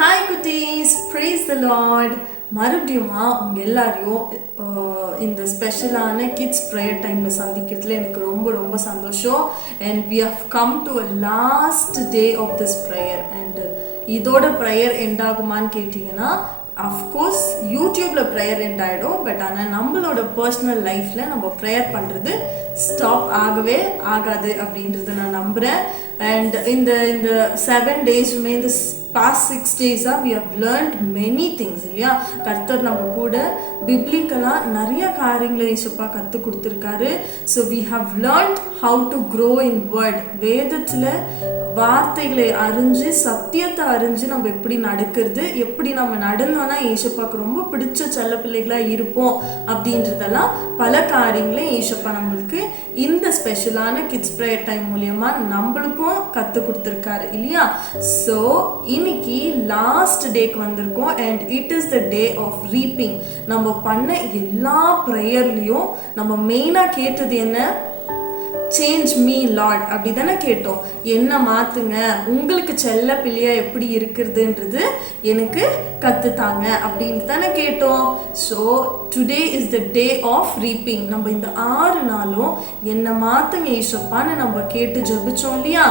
Hi குட்டீஸ், price தி Lord. மறுபடியுமா உங்கள் எல்லாரையும் இந்த ஸ்பெஷலான கிட்ஸ் ப்ரேயர் டைமில் சந்திக்கிறதுல எனக்கு ரொம்ப ரொம்ப சந்தோஷம். And we have come to a last day of this prayer. And இதோட ப்ரேயர் எண்ட் ஆகுமான்னு கேட்டிங்கன்னா அஃப்கோர்ஸ் யூடியூப்பில் ப்ரேயர் எண்ட் ஆகிடும். பட் ஆனால் நம்மளோட பர்சனல் லைஃப்பில் நம்ம ப்ரேயர் பண்ணுறது ஸ்டாப் ஆகவே ஆகாது அப்படின்றத நான் நம்புகிறேன். அண்ட் இந்த 7 டேஸுமே இந்த past 6 days we have learned many things இல்லையா. கர்த்தர் நம்ம கூட பிப்ளிக்கலாக நிறைய காரியங்களை இயேசுப்பா கற்றுக் கொடுத்துருக்காரு. So we have learned how to grow in word. வேதத்தில் வார்த்தைகளை அறிஞ்சு சத்தியத்தை அறிஞ்சு நம்ம எப்படி நடக்கிறது, எப்படி நம்ம நடந்தோன்னா இயேசுப்பாக்கு ரொம்ப பிடிச்ச செல்ல பிள்ளைகளாக இருப்போம் அப்படின்றதெல்லாம் பல காரியங்களை இயேசுப்பா நம்மளுக்கு இந்த ஸ்பெஷலான கிட்ஸ் ப்ரேயர் டைம் மூலியமா நம்மளுக்கும் கற்றுக் கொடுத்துருக்காரு இல்லையா. ஸோ இன்னைக்கு லாஸ்ட் டேக்கு வந்திருக்கோம். And it is the day of reaping. நம்ம பண்ண எல்லா ப்ரேயர்லையும் நம்ம மெயினாக கேட்டது என்ன? சேஞ்ச் மீ லார்ட் அப்படி தானே கேட்டோம். என்ன மாத்துங்க, உங்களுக்கு செல்ல பிள்ளையா எப்படி இருக்கிறதுன்றது எனக்கு கத்துத்தாங்க அப்படின்னு தானே கேட்டோம். So today is the day of reaping. நம்ம இந்த 6 நாளும் என்ன மாத்துங்க ஈசப்பான்னு நம்ம கேட்டு ஜபிச்சோம் இல்லையா.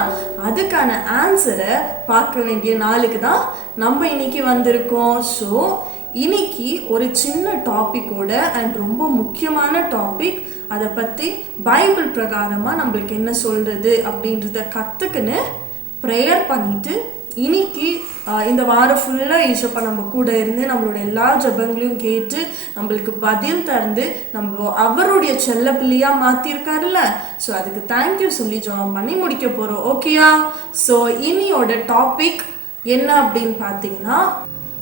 அதுக்கான ஆன்சரை பார்க்க வேண்டிய நாளுக்கு தான் நம்ம இன்னைக்கு வந்திருக்கோம். ஸோ இன்னைக்கு ஒரு சின்ன டாபிக்கோட அண்ட் ரொம்ப முக்கியமான டாபிக், அதை பற்றி பைபிள் பிரகாரமாக நம்மளுக்கு என்ன சொல்கிறது அப்படின்றத கற்றுக்குன்னு ப்ரேயர் பண்ணிட்டு இன்னைக்கு இந்த வாரம் ஃபுல்லாக ஈசப்பா நம்ம கூட இருந்து நம்மளோட எல்லா ஜபங்களையும் கேட்டு நம்மளுக்கு பதில் தந்து நம்ம அவருடைய செல்ல பிள்ளையாக மாற்றிருக்காருல்ல. ஸோ அதுக்கு தேங்க்யூ சொல்லி ஜெபம் பண்ணி முடிக்க போகிறோம். ஓகேயா? ஸோ இனியோட டாபிக் என்ன அப்படின்னு பார்த்தீங்கன்னா,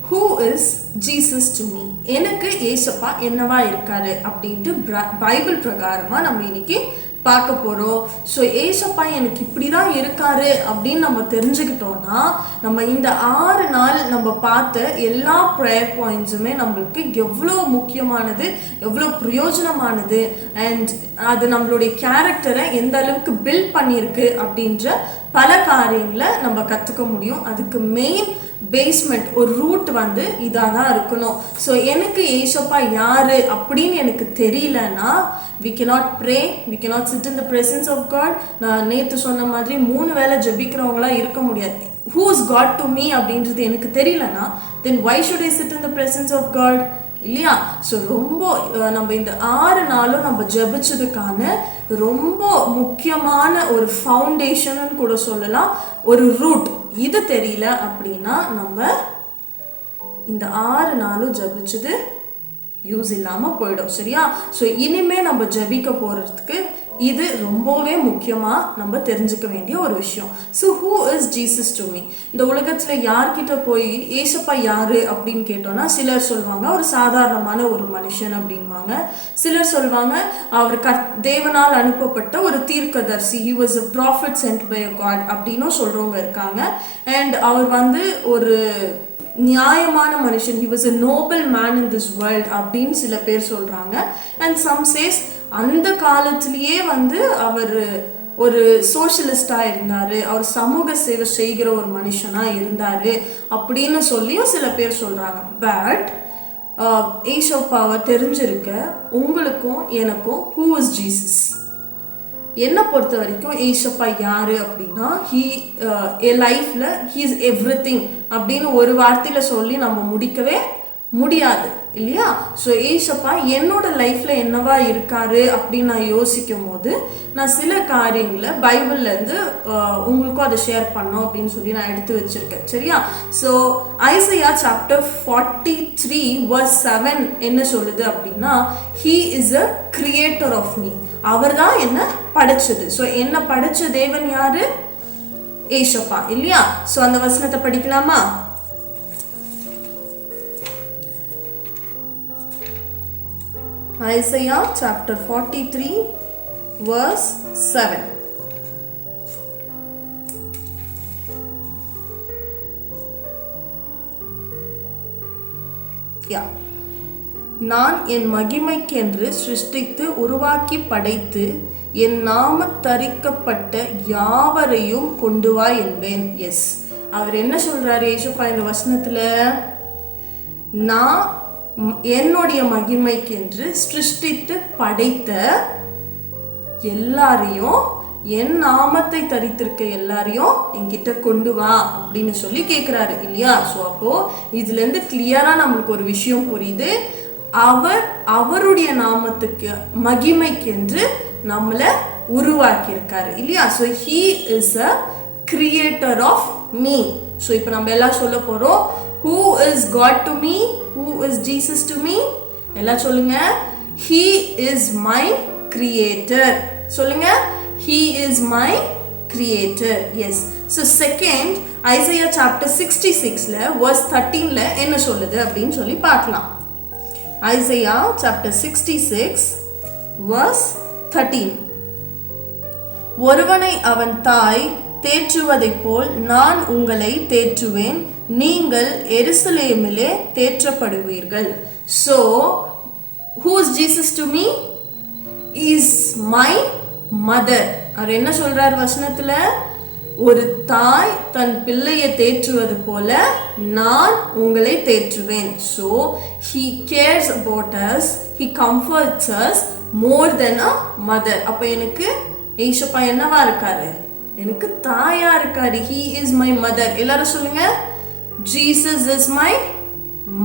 who is Jesus to me? எனக்கு ஏசப்பா என்னவா இருக்காரு அப்படின்ட்டு பைபிள் பிரகாரமா நம்ம இன்னைக்கு பார்க்க போறோம். ஸோ ஏசப்பா எனக்கு இப்படிதான் இருக்காரு அப்படின்னு நம்ம தெரிஞ்சுக்கிட்டோம்னா நம்ம இந்த 6 நாள் நம்ம பார்த்த எல்லா ப்ரேயர் பாயிண்ட்ஸுமே நம்மளுக்கு எவ்வளோ முக்கியமானது, எவ்வளோ பிரயோஜனமானது, அண்ட் அது நம்மளுடைய கேரக்டரை எந்த அளவுக்கு பில்ட் பண்ணியிருக்கு அப்படின்ற பல காரியங்களை நம்ம கற்றுக்க முடியும். அதுக்கு மெயின் பேஸ்மெண்ட், ஒரு ரூட் வந்து இதாக தான் இருக்கணும். ஸோ எனக்கு ஏசப்பா யாரு அப்படின்னு எனக்கு தெரியலன்னா we cannot pray, we cannot sit in the presence of God. நான் நேற்று சொன்ன மாதிரி 3 வேளை ஜெபிக்கிறவங்களா இருக்க முடியாது. who is God to me அப்படின்றது எனக்கு தெரியலன்னா then why should I sit in the presence of God? இல்லையா? ஸோ ரொம்ப நம்ம இந்த 6 நாளும் நம்ம ஜெபிச்சதுக்கான ரொம்ப முக்கியமான ஒரு ஃபவுண்டேஷன் கூட சொல்லலாம், ஒரு ரூட். இது தெரியல அப்படின்னா நம்ம இந்த 6 நாளும் ஜெபிச்சது யூஸ் இல்லாம போயிடும். சரியா? ஸோ இனிமே நம்ம ஜெபிக்க போறதுக்கு இது ரொம்பவே முக்கியமா நம்ம தெரிஞ்சுக்க வேண்டிய ஒரு விஷயம். So who is Jesus to me? இந்த உலகத்துல யார்கிட்ட போய் ஏசப்பா யாரு அப்படின்னு கேட்டோம்னா சிலர் சொல்லுவாங்க ஒரு சாதாரணமான ஒரு மனுஷன் அப்படின்வாங்க. சிலர் சொல்லுவாங்க அவர் தேவனால் அனுப்பப்பட்ட ஒரு தீர்க்கதரிசி, he was a prophet sent by a God அப்படின்னும் சொல்றவங்க இருக்காங்க. அண்ட் அவர் வந்து ஒரு நியாயமான மனுஷன், he was a noble man in this world அப்படின்னு சில பேர் சொல்றாங்க. அண்ட் some says அந்த காலத்திலேயே வந்து அவர் ஒரு சோஷலிஸ்டா இருந்தாரு, அவர் சமூக சேவை செய்கிற ஒரு மனுஷனா இருந்தாரு அப்படின்னு சொல்லியும் சில பேர் சொல்றாங்க. பட் ஏசப்பாவை தெரிஞ்சிருக்க உங்களுக்கும் எனக்கும் who is Jesus? என்னை பொறுத்த வரைக்கும் ஏசப்பா யாரு அப்படின்னா லைஃப்ல he is everything அப்படின்னு ஒரு வார்த்தையில சொல்லி நம்ம முடிக்கவே முடியாது இல்லையா? ஸோ ஏசப்பா என்னோட லைஃப்ல என்னவா இருக்காரு அப்படின்னு நான் யோசிக்கும் போது நான் சில காரியங்களை பைபிள்ல இருந்து உங்களுக்கும் அதை ஷேர் பண்ணோம் அப்படின்னு சொல்லி நான் எடுத்து வச்சிருக்கேன். சரியா? ஸோ ஐசையா சாப்டர் 43 verse 7 என்ன சொல்லுது அப்படின்னா he is a creator of me. அவர் தான் என்ன படைச்சது. ஸோ என்ன படைச்ச தேவன் யாரு? ஏசப்பா இல்லையா? ஸோ அந்த வசனத்தை படிக்கலாமா? Isaiah chapter 43 verse 7. Yeah. நான் என் மகிமைக்கென்று சிருஷ்டித்து உருவாக்கி படைத்து என் நாம தரிக்கப்பட்ட யாவரையும் கொண்டு வா என்பேன். எஸ், அவர் என்ன சொல்றாரு ஏசப்பா இந்த வசனத்துல? நான் என்னுடைய மகிமைக்கென்று சிருஷ்டித்து படைத்த எல்லாரையும், என் நாமத்தை தரித்திருக்க எல்லாரையும் என்கிட்ட கொண்டு வா அப்படின்னு சொல்லி கேட்கிறாரு இல்லையா? ஸோ அப்போ இதுல இருந்து கிளியரா நம்மளுக்கு ஒரு விஷயம் புரியுது. அவருடைய நாமத்துக்கு மகிமைக்கென்று நம்மள உருவாக்கி இருக்காரு இல்லையா? So he is a creator of me. So இப்போ நம்ம எல்லாம் சொல்ல போறோம் who is God to me? Who is Jesus to me? எல்லாம் சொல்லுங்க. he is my creator. சொல்லுங்க. he is my creator. Yes. So second Isaiah chapter 66ல verse 13ல என்ன சொல்லுது அப்படின்னு சொல்லி பார்க்கலாம். Isaiah chapter 66 verse 13. ஒருவனை அவன் தாய் தேற்றுவதைப் போல் நான் உங்களை தேற்றுவேன், நீங்கள் எருசலேமிலே தேற்றப்படுவீர்கள். So who is Jesus to me? Is my mother. அவர் என்ன சொல்றார் வசனத்துல? ஒரு தாய் தன் பிள்ளையை தேற்றுவது போல நான் உங்களை தேற்றுவேன். So he cares about us, he comforts us more than a mother. அப்ப எனக்கு ஏசப்பா என்னவா இருக்காரு? எனக்கு தாயா இருக்காரு. he is my mother. எல்லாரும் சொல்லுங்க. Jesus is my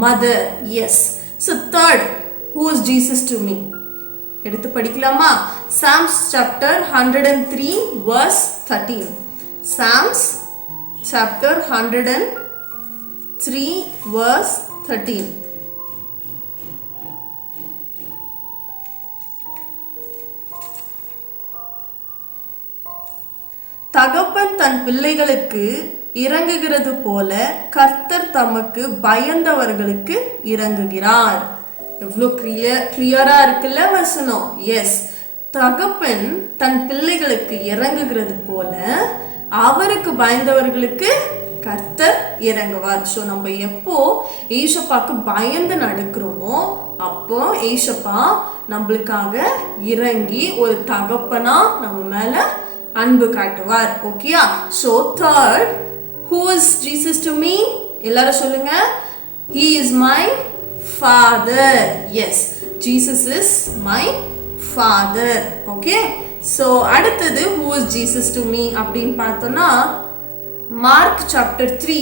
mother. Yes. So third, who is Jesus to me? எடுத்து படிக்கலாமா? Psalms chapter 103 verse 13. Psalms chapter 103 verse 13. தகப்பன் தன் பிள்ளைகளுக்கு இறங்குகிறது போல கர்த்தர் தமக்கு பயந்தவர்களுக்கு இறங்குகிறார். எவ்வளோ கிளியரா இருக்குல்ல வசனம். எஸ், தகப்பன் தன் பிள்ளைகளுக்கு இறங்குகிறது போல அவருக்கு பயந்தவர்களுக்கு கர்த்தர் இறங்குவார். ஸோ நம்ம எப்போ ஏசப்பாக்கு பயந்து நடக்கிறோமோ அப்போ ஏசப்பா நம்மளுக்காக இறங்கி ஒரு தகப்பனா நம்ம மேல அன்பு காட்டுவார். ஓகேயா? So third, who is Jesus to me? எல்லாரும் சொல்லுங்க. He is my father. Yes, Jesus is my father. Okay, so அடுத்தது who is Jesus to me அப்படின்னு பார்த்தோம்னா மார்க் சாப்டர் 3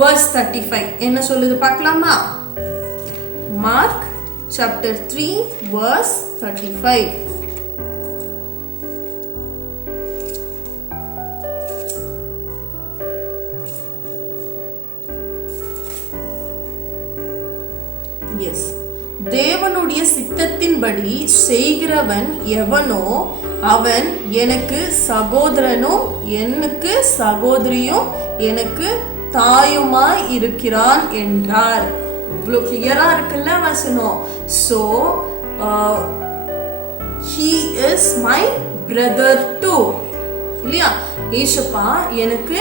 verse 35 என்ன சொல்லுது பார்க்கலாமா? Mark chapter 3 verse 35. எஸ், தேவனுடைய சித்தத்தின்படி செய்கிறவன் எவனோ அவன் எனக்கு சகோதரனும் எனக்கு சகோதரியும் எனக்கு தாயுமாய் இருக்கிறான் என்றார். இவ்வளவு கிளியரா இருக்குல்ல வசனம். So he is my brother too. இல்லையா? ஏசப்பா எனக்கு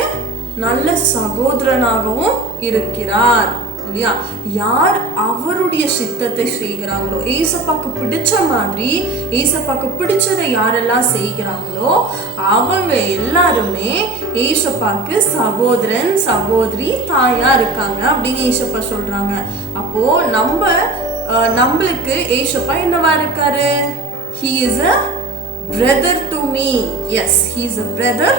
நல்ல சகோதரனாகவும் இருக்கிறார். இல்லையா? யார் அவருடைய சித்தத்தை செய்கிறாங்களோ, ஏசப்பாக்கு பிடிச்ச மாதிரி ஏசப்பாக்கு பிடிச்சதை யாரெல்லாம் செய்கிறாங்களோ அவங்க எல்லாருமே ஏசப்பாக்கு சகோதரன் சகோதரி தாயா இருக்காங்க அப்படின்னு ஏசப்பா சொல்றாங்க. அப்போ நம்மளுக்கு ஏசப்பா என்னவா இருக்காரு? He is a brother to me. Yes, he is a brother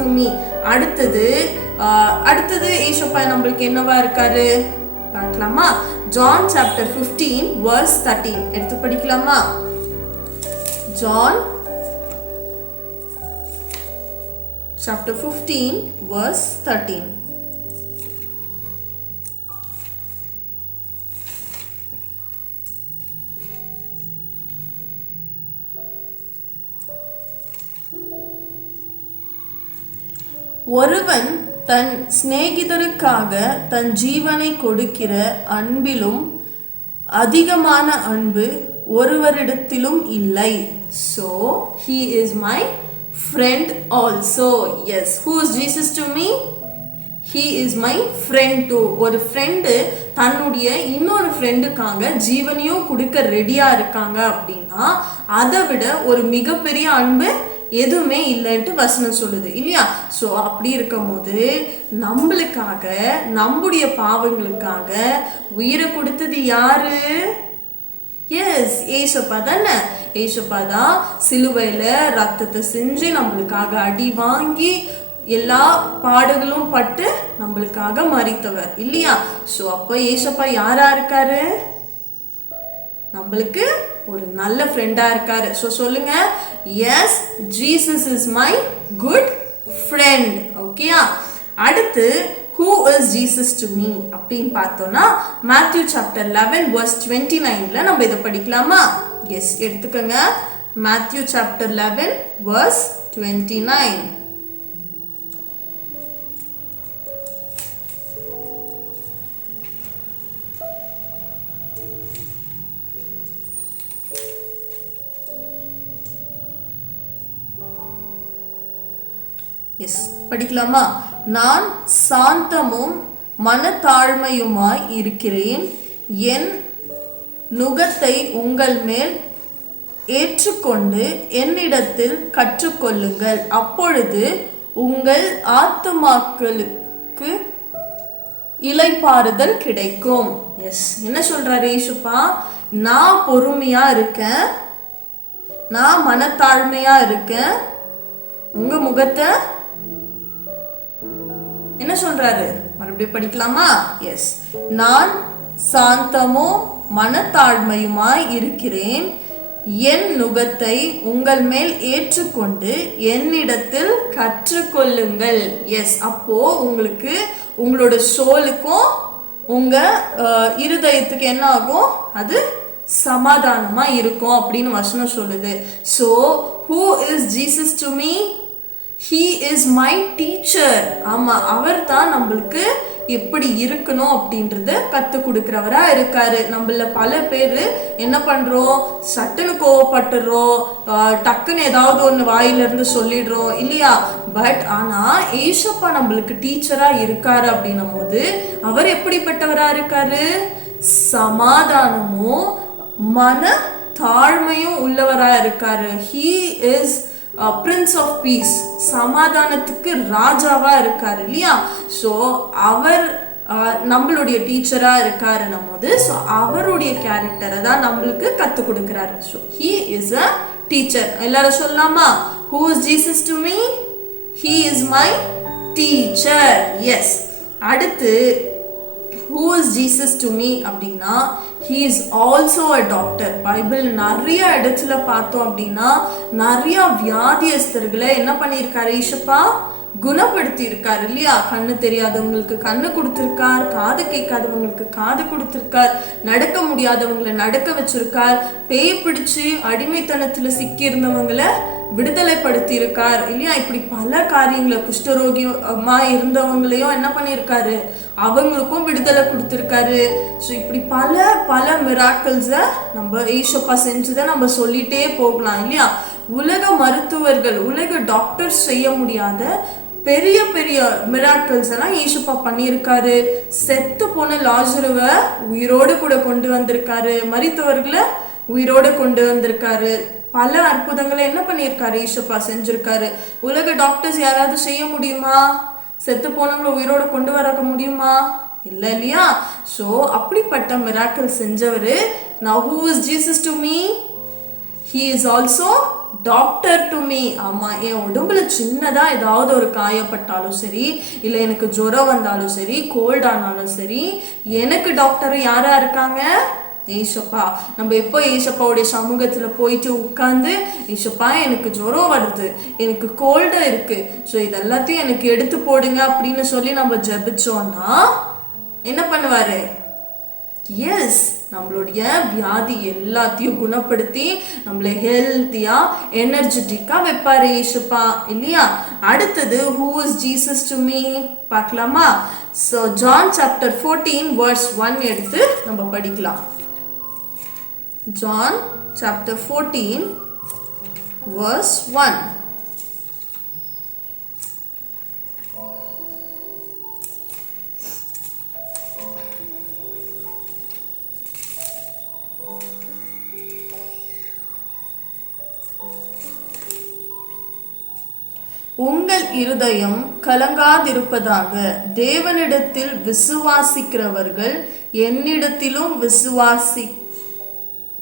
to me. அடுத்தது ஏசப்பா நம்மளுக்கு என்னவா இருக்காரு பார்க்கலாமா? John chapter 15 verse 13 எடுத்து படிக்கலாமா? John chapter 15 verse 13. ஒருவன் தன் சிநேகிதருக்காக தன் ஜீவனை கொடுக்கிற அன்பிலும் அதிகமான அன்பு ஒருவரிடத்திலும் இல்லை. So he is my friend also. Yes, who is Jesus to me? He is my friend too. ஒரு ஃப்ரெண்டு தன்னுடைய இன்னொரு ஃப்ரெண்டுக்காக ஜீவனையும் கொடுக்க ரெடியா இருக்காங்க அப்படின்னா அதை விட ஒரு மிகப்பெரிய அன்பு எதுவுமே இல்லைன்ட்டு வசனம் சொல்லுது இல்லையா? ஸோ அப்படி இருக்கும் போது நம்மளுக்காக நம்முடைய பாவங்களுக்காக உயிரை கொடுத்தது யாரு? எஸ், ஏசப்பா தானே. ஏசப்பா தான் சிலுவையில ரத்தத்தை செஞ்சு நம்மளுக்காக அடி வாங்கி எல்லா பாடுகளும் பட்டு நம்மளுக்காக மரித்தவர் இல்லையா? ஸோ அப்போ ஏசப்பா யாரா இருக்காரு? நம்மளுக்கு ஒரு நல்ல ஃப்ரெண்டா இருக்காரு. ஸோ சொல்லுங்க, yes, Jesus is my good friend. ஓகேயா? அடுத்து who is Jesus to me அப்படின்னு பார்த்தோம்னா மேத்யூ சாப்டர் 11 verse 29ல நம்ம இதை படிக்கலாமா? எஸ், எடுத்துக்கோங்க. Matthew chapter 11 verse 29. எஸ், படிக்கலாமா? நான் சாந்தமும் மனத்தாழ்மையுமாய் இருக்கிறேன். என் நுகத்தை உங்கள் மேல் ஏற்றுக்கொண்டு என்னிடத்தில் கற்றுக்கொள்ளுங்கள், அப்பொழுது உங்கள் ஆத்துமாக்களுக்கு இளைப்பாறுதல் கிடைக்கும். எஸ், என்ன சொல்றாரு ஏசுப்பா? நான் பொறுமையா இருக்கேன், நான் மனத்தாழ்மையா இருக்கேன், உங்க முகத்தை என்ன சொல்றாரு? மறுபடியும் படிக்கலாமா? எஸ், நான் சாந்தமோ மனத்தாழ்மையுமாய் இருக்கிறேன். என் நுகத்தை உங்கள் மேல் ஏற்றுக்கொண்டு என்னிடத்தில் கற்றுக்கொள்ளுங்கள். எஸ், அப்போ உங்களுக்கு உங்களோட சோலுக்கும் உங்க இருதயத்துக்கு என்ன ஆகும்? அது சமாதானமா இருக்கும் அப்படின்னு வசனம் சொல்லுது. So who is Jesus to me? he is my teacher. ஆமா, அவர் தான் நம்மளுக்கு எப்படி இருக்கணும் அப்படின்றத கத்து கொடுக்கிறவரா இருக்காரு. நம்மள பல பேரு என்ன பண்றோம், சட்டுன்னு கோவப்பட்டுறோம், டக்குன்னு ஏதாவது ஒண்ணு வாயில இருந்து சொல்லிடுறோம் இல்லையா. பட் ஆனா ஏசப்பா நம்மளுக்கு டீச்சரா இருக்காரு அப்படின்னும் போது அவர் எப்படிப்பட்டவரா இருக்காரு, சமாதானமும் மன தாழ்மையும் உள்ளவரா இருக்காரு. he is prince of peace, சமாதானத்துக்கு ராஜாவா இருக்காரு இல்லையா. ஸோ அவர் நம்மளுடைய டீச்சரா இருக்காரு போது, ஸோ அவருடைய கேரக்டரை தான் நம்மளுக்கு கத்து கொடுக்கிறாரு. So he is a teacher. எல்லாரும் சொல்லலாமா, who is Jesus to me? he is my teacher. yes. அடுத்து who is Jesus to me அப்படின்னா he is also a doctor. Bible நிறைய இடத்துல பார்த்தோம் அப்படின்னா நிறைய வியாதியஸ்தர்களை என்ன பண்ணியிருக்காரு ஈசப்பா, குணப்படுத்தி இருக்காரு இல்லையா. கண்ணு தெரியாதவங்களுக்கு கண்ணு கொடுத்திருக்கார், காது கேட்காதவங்களுக்கு காது கொடுத்திருக்கார், நடக்க முடியாதவங்களை நடக்க வச்சிருக்கார், பேய் பிடிச்சு அடிமைத்தனத்துல சிக்கி இருந்தவங்களை விடுதலைப்படுத்தி இருக்கார் இல்லையா. இப்படி பல காரியங்களை, குஷ்டரோகியமா இருந்தவங்களையும் என்ன பண்ணியிருக்காரு, அவங்களுக்கும் விடுதலை கொடுத்திருக்காரு. ஸோ இப்படி பல பல மிராக்கிள்ஸை நம்ம ஏசப்பா செஞ்சதை நம்ம சொல்லிட்டே போகலாம் இல்லையா. உலக மருத்துவர்கள், உலக டாக்டர்ஸ் செய்ய முடியாத பெரிய பெரிய மிராக்கிள்ஸ் எல்லாம் ஏசப்பா பண்ணியிருக்காரு. செத்து போன லாசருவை உயிரோடு கூட கொண்டு வந்திருக்காரு, மரித்தவர்களை உயிரோடு கொண்டு வந்திருக்காரு. பல அற்புதங்களை என்ன பண்ணியிருக்காரு, ஏசப்பா செஞ்சிருக்காரு. உலக டாக்டர்ஸ் யாராவது செய்ய முடியுமா, செத்து போனவங்களை உயிரோட கொண்டு வர முடியுமா, இல்ல இல்லையா. சோ அப்படிப்பட்ட miracle செஞ்சவரு. now who is Jesus to me? he is also doctor to me. ஆமா, என் உடம்புல சின்னதா ஏதாவது ஒரு காயப்பட்டாலும் சரி, இல்ல எனக்கு ஜுரம் வந்தாலும் சரி, கோல்ட் ஆனாலும் சரி, எனக்கு டாக்டர் யாரா இருக்காங்க, ஏசப்பா. நம்ம எப்போ ஏசப்பாவுடைய சமூகத்துல போயிட்டு உட்கார்ந்து, ஏசப்பா எனக்கு ஜுரம் வருது, எனக்கு கோல்டா இருக்கு, ஸோ இதெல்லாத்தையும் எனக்கு எடுத்து போடுங்க அப்படின்னு சொல்லி நம்ம ஜெபிச்சோம்னா என்ன பண்ணுவாரு, எஸ், நம்மளுடைய வியாதி எல்லாத்தையும் குணப்படுத்தி நம்மளை ஹெல்த்தியா எனர்ஜெட்டிக்கா வைப்பாரு ஏசப்பா இல்லையா. அடுத்தது who is Jesus to me பார்க்கலாமா. ஸோ ஜான் சாப்டர் 14 verse 1 எடுத்து நம்ம படிக்கலாம். John chapter 14 verse 1. உங்கள் இருதயம் கலங்காதிருப்பதாக, தேவனிடத்தில் விசுவாசிக்கிறவர்கள் என்னிடத்திலும்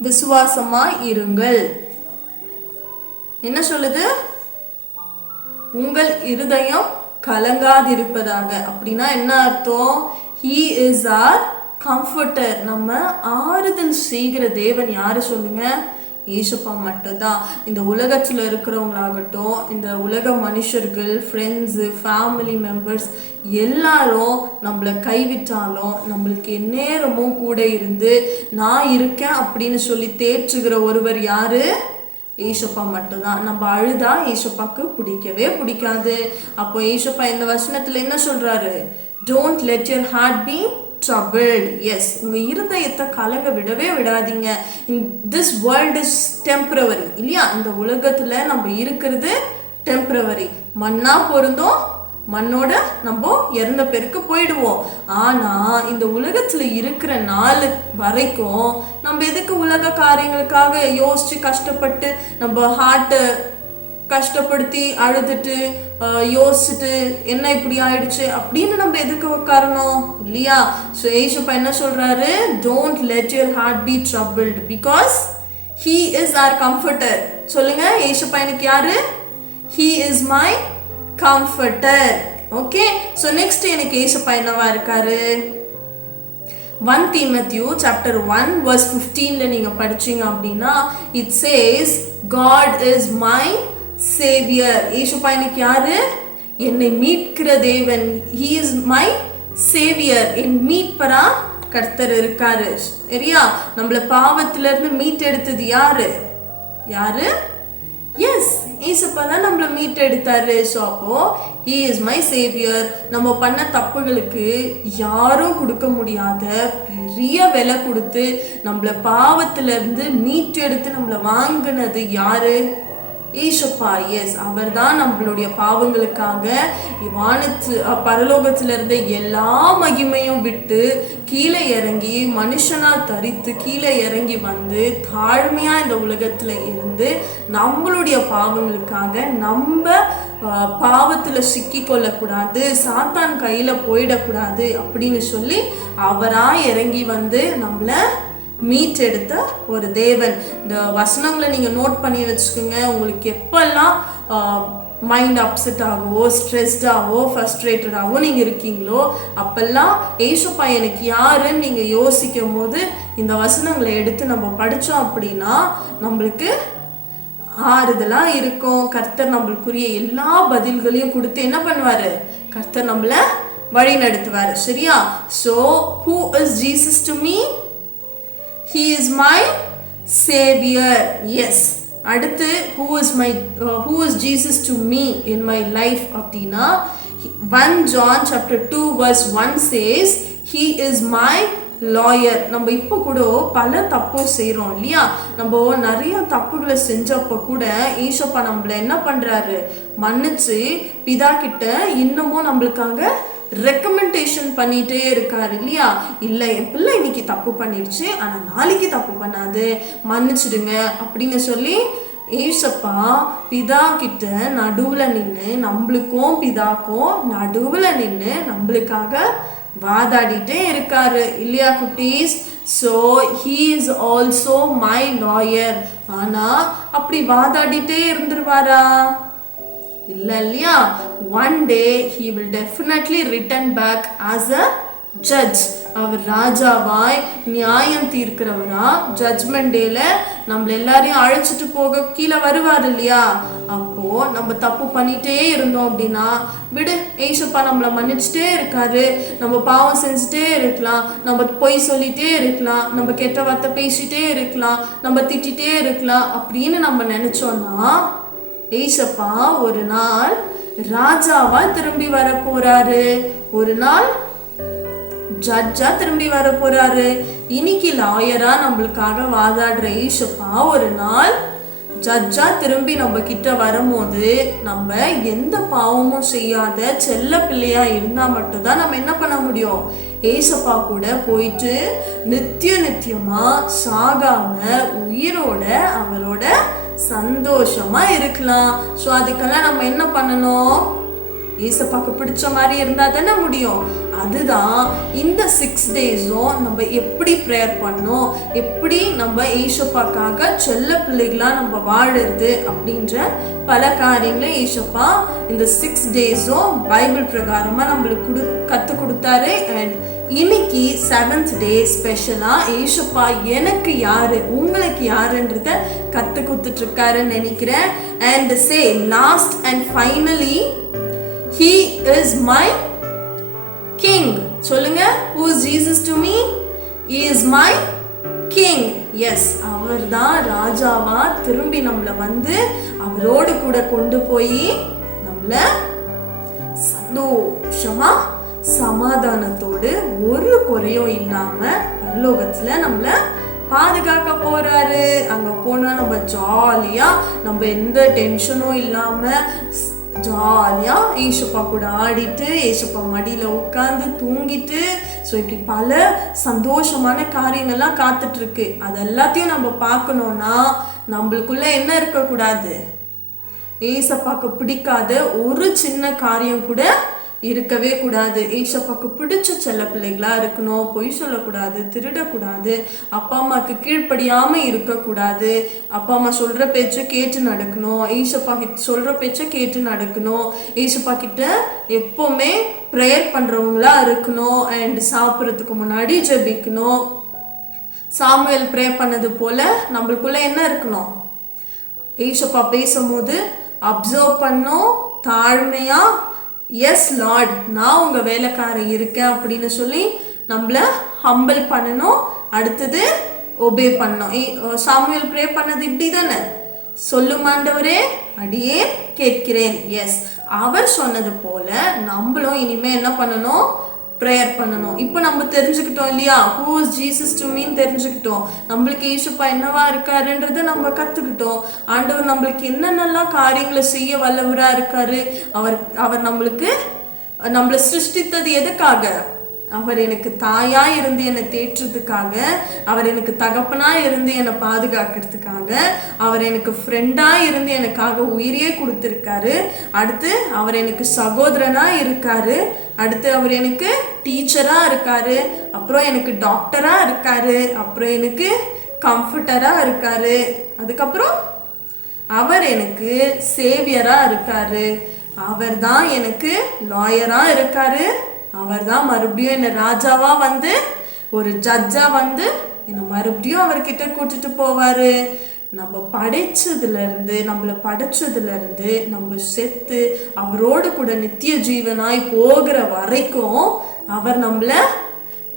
விசுவாசமாய் இருங்கள். என்ன சொல்லுது, உங்கள் இருதயம் கலங்காதிருப்பதாக. அப்படின்னா என்ன அர்த்தம், he is our comforter. நம்ம ஆறுதல் செய்கிற தேவன் யாரு சொல்லுங்க, ஏசப்பா மட்டும்தான். இந்த உலகத்துல இருக்கிறவங்களாகட்டும், இந்த உலக மனுஷர்கள், ஃப்ரெண்ட்ஸு, ஃபேமிலி மெம்பர்ஸ் எல்லாரும் நம்மளை கைவிட்டாலும் நம்மளுக்கு எந்நேரமும் கூட இருந்து நான் இருக்கேன் அப்படின்னு சொல்லி தேற்றுகிற ஒருவர் யாரு, ஏசப்பா மட்டும்தான். நம்ம அழுதா ஏசப்பாக்கு பிடிக்கவே பிடிக்காது. அப்போ ஏசப்பா இந்த வசனத்துல என்ன சொல்றாரு, don't let your heart be troubled. yes, உங்க இருதயத்தை கலங்க விடவே விடாதீங்க. this world is temporary இல்லையா. இந்த உலகத்துல நம்ம இருக்கிறது டெம்பரவரி. மண்ணா பொருந்தும், மண்ணோட நம்ம இறந்த பேருக்கு போயிடுவோம். ஆனா இந்த உலகத்துல இருக்கிற நாள் வரைக்கும் நம்ம எதுக்கு உலக காரியங்களுக்காக யோசிச்சு கஷ்டப்பட்டு நம்ம ஹார்ட்டை கஷ்டப்படுத்தி அழுதுட்டு யோசிச்சுட்டு என்ன இப்படி ஆயிடுச்சு அப்படின்னு நம்ம எதுக்கு உட்காரணும் இல்லையா. ஸோ ஏசப்பா என்ன சொல்றாரு, don't let your heart be troubled because he is our comforter. சொல்லுங்க, ஏசப்பா எனக்கு யாரு, he is my comforter. Okay, so next எனக்கு ஏசப்பா என்னவா இருக்காரு, 1 Timothy chapter 1 verse 15 நீங்க படிச்சீங்க அப்படின்னா it says God is my savior. ஏசப்பா எனக்கு யாரு, என்னை மீட்கிற தேவன். he is my savior. என் மீட்பரா கர்த்தர் இருக்காரு சரியா. நம்மள பாவத்துல இருந்து மீட்டெடுத்தது யாரு, எஸ், ஏசப்பா தான் நம்மள மீட் எடுத்தாரு. ஸோ அப்போ ஹி இஸ் மை சேவியர். நம்ம பண்ண தப்புகளுக்கு யாரும் கொடுக்க முடியாத பெரிய விலை கொடுத்து நம்மள பாவத்துல இருந்து மீட் எடுத்து நம்மள வாங்கினது யாரு? ஏசப்பா. எஸ், அவர் தான் நம்மளுடைய பாவங்களுக்காக பரலோகத்துல இருந்த எல்லா மகிமையும் விட்டு கீழே இறங்கி மனுஷனா தரித்து கீழே இறங்கி வந்து தாழ்மையா இந்த உலகத்துல இருந்து நம்மளுடைய பாவங்களுக்காக நம்ம பாவத்துல சிக்கி கொள்ளக்கூடாது, சாத்தான் கையில போயிடக்கூடாது அப்படின்னு சொல்லி அவரா இறங்கி வந்து நம்மள மீட் எடுத்த ஒரு தேவன். இந்த வசனங்களை நீங்க நோட் பண்ணி வச்சுக்கோங்க. உங்களுக்கு எப்பெல்லாம் மைண்ட் அப்செட் ஆகவோ ஸ்ட்ரெஸ்டாவோ ஃப்ரஸ்ட்ரேட்டடாவோ நீங்க இருக்கீங்களோ அப்பெல்லாம் ஏசப்பா எனக்கு யாருன்னு நீங்க யோசிக்கும் போது இந்த வசனங்களை எடுத்து நம்ம படிச்சோம் அப்படின்னா நம்மளுக்கு ஆறுதலா இருக்கும். கர்த்தர் நம்மளுக்குரிய எல்லா பதில்களையும் கொடுத்து என்ன பண்ணுவாரு? கர்த்தர் நம்மள வழி நடத்துவாரு. சரியா? So who is Jesus to me? He is my savior. Yes. அடுத்து who is Jesus to me in my life அப்படின்னா 1 John chapter 2 verse 1 says he is my lawyer. நம்ம இப்போ கூட பல தப்பு செய்யறோம் இல்லையா? நம்ம நிறைய தப்புகளை செஞ்சப்ப கூட ஈசப்பா நம்மள என்ன பண்றாரு? மன்னிச்சு பிதா கிட்ட இன்னமும் நம்மளுக்காக ரெக்கமெண்டேஷன் பண்ணிட்டே இருக்காரு இல்லையா? இல்ல என் பிள்ளை இன்னைக்கு தப்பு பண்ணிருச்சு, ஆனா நாளைக்கு தப்பு பண்ணாது, மன்னிச்சிடுங்க அப்படின்னு சொல்லி ஏசப்பா பிதா கிட்ட நடுவுல நின்று நம்மளுக்கும் பிதாக்கும் நடுவுல நின்று நம்மளுக்காக வாதாடிட்டே இருக்காரு இல்லையா குட்டீஸ்? So he is also my lawyer. ஆனா அப்படி வாதாடிட்டே இருந்துருவாரா? இல்ல இல்லையா? One day he will definitely return back as a judge. அவர் ராஜாவாய் நியாயம் தீர்க்கிறவரா ஜட்ஜ்மெண்ட் டேல நம்மள எல்லாரையும் அழைச்சிட்டு போக கீழே வருவார் இல்லையா? அப்போ நம்ம தப்பு பண்ணிட்டே இருந்தோம் அப்படின்னா விடு, ஏசப்பா நம்மள மன்னிச்சுட்டே இருக்காரு, நம்ம பாவம் செஞ்சுட்டே இருக்கலாம், நம்ம பொய் சொல்லிட்டே இருக்கலாம், நம்ம கெட்ட வார்த்தை பேசிட்டே இருக்கலாம், நம்ம திட்டிட்டே இருக்கலாம் அப்படின்னு நம்ம நினைச்சோம்னா ஏசப்பா ஒரு நாள் ராஜாவா திரும்பி வர போறாரு, ஒரு நாள் ஜட்ஜா திரும்பி வர போறாரு. இன்னைக்கு லாயரா நம்மளுக்காக வாதாடுற ஏசப்பா ஒரு நாள் ஜட்ஜா திரும்பி நம்ம கிட்ட வரும்போது நம்ம எந்த பாவமும் செய்யாத செல்ல பிள்ளையா இருந்தா மட்டும்தான் நம்ம என்ன பண்ண முடியும்? ஏசப்பா கூட போயிட்டு நித்தியமா சாகாம உயிரோட அவரோட சந்தோஷமா இருக்கலாம். ஸோ அதுக்கெல்லாம் நம்ம என்ன பண்ணணும்? ஏசப்பாக்கு பிடிச்ச மாதிரி இருந்தா தானே முடியும். அதுதான் இந்த 6 டேஸும் நம்ம எப்படி ப்ரேயர் பண்ணோம், எப்படி நம்ம ஏசப்பாக்காக செல்ல பிள்ளைகளா நம்ம வாழறது அப்படின்ற பல காரியங்களை ஏசப்பா இந்த 6 டேஸும் பைபிள் பிரகாரமா நம்மளுக்கு கத்து கொடுத்தாரு. அண்ட் இன்னைக்கு 7th டே ஸ்பெஷலா ஏசப்பா எனக்கு யாரு உங்களுக்கு யாருன்றத கத்து கொடுத்துட்டு இருக்காருன்னு நினைக்கிறேன். And say last and finally he is my king. சொல்லுங்க, who is Jesus to me? He is my king. Yes, அவர் தான் ராஜாவா திரும்பி நம்மள வந்து அவரோடு கூட கொண்டு போய் நம்மள சந்தோஷமா சமாதானத்தோடு ஒரு குறையும் இல்லாம பரலோகத்துல நம்மள பாதுகாக்க போறாரு. அங்க போனா நம்ம ஜாலியா நம்ம எந்த டென்ஷனும் இல்லாம ஜாலியா ஏசப்பா கூட ஆடிட்டு ஏசப்பா மடியில உட்கார்ந்து தூங்கிட்டு ஸோ இப்படி பல சந்தோஷமான காரியங்கள்லாம் காத்துட்டு இருக்கு. அது எல்லாத்தையும் நம்ம பார்க்கணும்னா நம்மளுக்குள்ள என்ன இருக்கக்கூடாது? ஏசப்பாக்கு பிடிக்காத ஒரு சின்ன காரியம் கூட இருக்கவே கூடாது. ஏசப்பாக்கு பிடிச்ச செல்ல பிள்ளைகளா இருக்கணும், பொய் சொல்லக்கூடாது, திருடக்கூடாது, அப்பா அம்மாக்கு கீழ்ப்படியாம இருக்கக்கூடாது, அப்பா அம்மா சொல்ற பேச்ச கேட்டு நடக்கணும், ஏசப்பா கிட்ட சொல்ற பேச்ச கேட்டு நடக்கணும், ஏசப்பா கிட்ட எப்பவுமே ப்ரேயர் பண்றவங்களா இருக்கணும், அண்ட் சாப்பிட்றதுக்கு முன்னாடி ஜெபிக்கணும். சாமுவேல் ப்ரே பண்ணது போல நம்மளுக்குள்ள என்ன இருக்கணும்? ஏசப்பா பேசும்போது அப்சர்வ் பண்ணோம், தாழ்மையா எஸ் லார்ட் நான் உங்க வேலைக்கார இருக்கேன் அப்படின்னு சொல்லி நம்மள ஹம்பிள் பண்ணணும். அடுத்தது ஒபே பண்ணணும். சாமுவேல் ப்ரே பண்ணது இப்படி தானே? சொல்லும் ஆண்டவரே அடியே கேட்கிறேன். எஸ், அவர் சொன்னது போல நம்மளும் இனிமே என்ன பண்ணணும்? ப்ரேயர் பண்ணணும். இப்போ நம்ம தெரிஞ்சுக்கிட்டோம் இல்லையா, ஹூ இஸ் ஜீசஸ் டு மீன்னு தெரிஞ்சுக்கிட்டோம். நம்மளுக்கு இயேசுப்பா என்னவா இருக்காருன்றத நம்ம கத்துக்கிட்டோம். ஆண்டவர் நம்மளுக்கு என்னென்னலாம் காரியங்களை செய்ய வல்லவரா இருக்காரு. அவர் நம்மளை சிருஷ்டித்தது எதுக்காக? அவர் எனக்கு தாயா இருந்து என்னை தேற்றுறதுக்காக, அவர் எனக்கு தகப்பனா இருந்து என்னை பாதுகாக்கிறதுக்காக, அவர் எனக்கு ஃப்ரெண்டா இருந்து எனக்காக உயிரையே கொடுத்துருக்காரு. அடுத்து அவர் எனக்கு சகோதரனா இருக்காரு. அடுத்து அவர் எனக்கு டீச்சரா இருக்காரு. அப்புறம் எனக்கு டாக்டரா இருக்காரு. அப்புறம் எனக்கு கம்ஃபர்டரா இருக்காரு. அதுக்கப்புறம் அவர் எனக்கு சேவியரா இருக்காரு. அவர் தான் எனக்கு லாயரா இருக்காரு. அவர் தான் மறுபடியும் என்ன ராஜாவா வந்து ஒரு ஜட்ஜா வந்து என்ன மறுபடியும் அவர்கிட்ட கூட்டிட்டு போவாரு. நம்மளை படைச்சதுல இருந்து நம்ம செத்து அவரோடு கூட நித்திய ஜீவனாய் போகிற வரைக்கும் அவர் நம்மள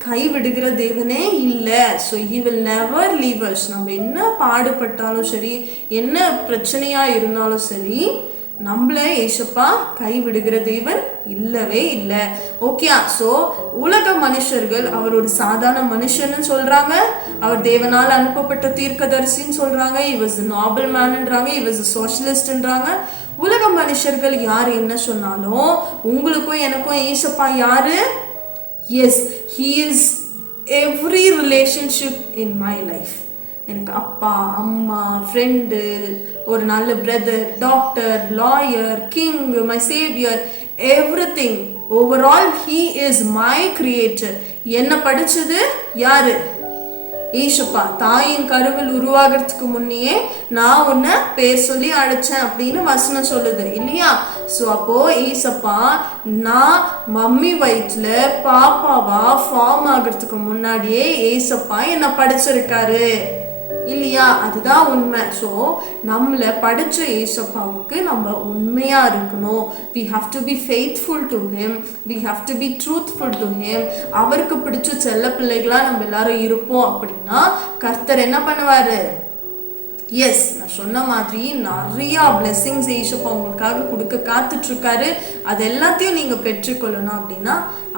கைவிடுகிற தேவனே இல்லை. So he will never leave us. நம்ம என்ன பாடுபட்டாலும் சரி, என்ன பிரச்சனையா இருந்தாலும் சரி, நம்மள ஏசப்பா கைவிடுகிற தேவன் இல்லவே இல்லை. ஓகே, ஸோ உலக மனுஷர்கள் அவர் ஒரு சாதாரண மனுஷன்னு சொல்றாங்க. அவர் தேவனால் அனுப்பப்பட்ட தீர்க்கதரிசின்னு சொல்றாங்க. he was a noble manன்றாங்க. he was a socialistன்றாங்க. உலக மனுஷர்கள் யார் என்ன சொன்னாலும் உங்களுக்கும் எனக்கும் ஏசப்பா யாரு? Yes, he is every relationship in my life. எனக்கு அப்பா, அம்மா, ஃப்ரெண்டு, ஒரு நல்ல brother, doctor, lawyer, king, my Xavier, everything. Overall he is my creator. என்ன படிச்சது யாரு? ஏசப்பா. தாயின் கருவில் உருவாகிறதுக்கு முன்னையே நான் உன்னை பேர் சொல்லி அழைச்சேன் அப்படின்னு வசனம் சொல்லுது இல்லையா? ஸோ அப்போ ஏசப்பா நான் மம்மி வயிற்றுல பாப்பாவா ஃபார்ம் ஆகிறதுக்கு முன்னாடியே ஏசப்பா என்ன படிச்சிருக்காரு இல்லையா? அதுதான் உண்மை. ஸோ நம்மளை படிச்ச ஏசப்பாவுக்கு நம்ம உண்மையா இருக்கணும். we have to be faithful to him, we have to be truthful to him. அவருக்கு பிடிச்ச செல்ல பிள்ளைகளா நம்ம எல்லாரும் இருப்போம் அப்படின்னா கர்த்தர் என்ன பண்ணுவாரு? எஸ், நான் சொன்ன மாதிரி நிறைய பிளெஸிங்ஸ் ஏசப்பா உங்களுக்காக கொடுக்க காத்துட்டு இருக்காரு. அது எல்லாத்தையும் நீங்க பெற்றுக்கொள்ளணும் அப்படின்னா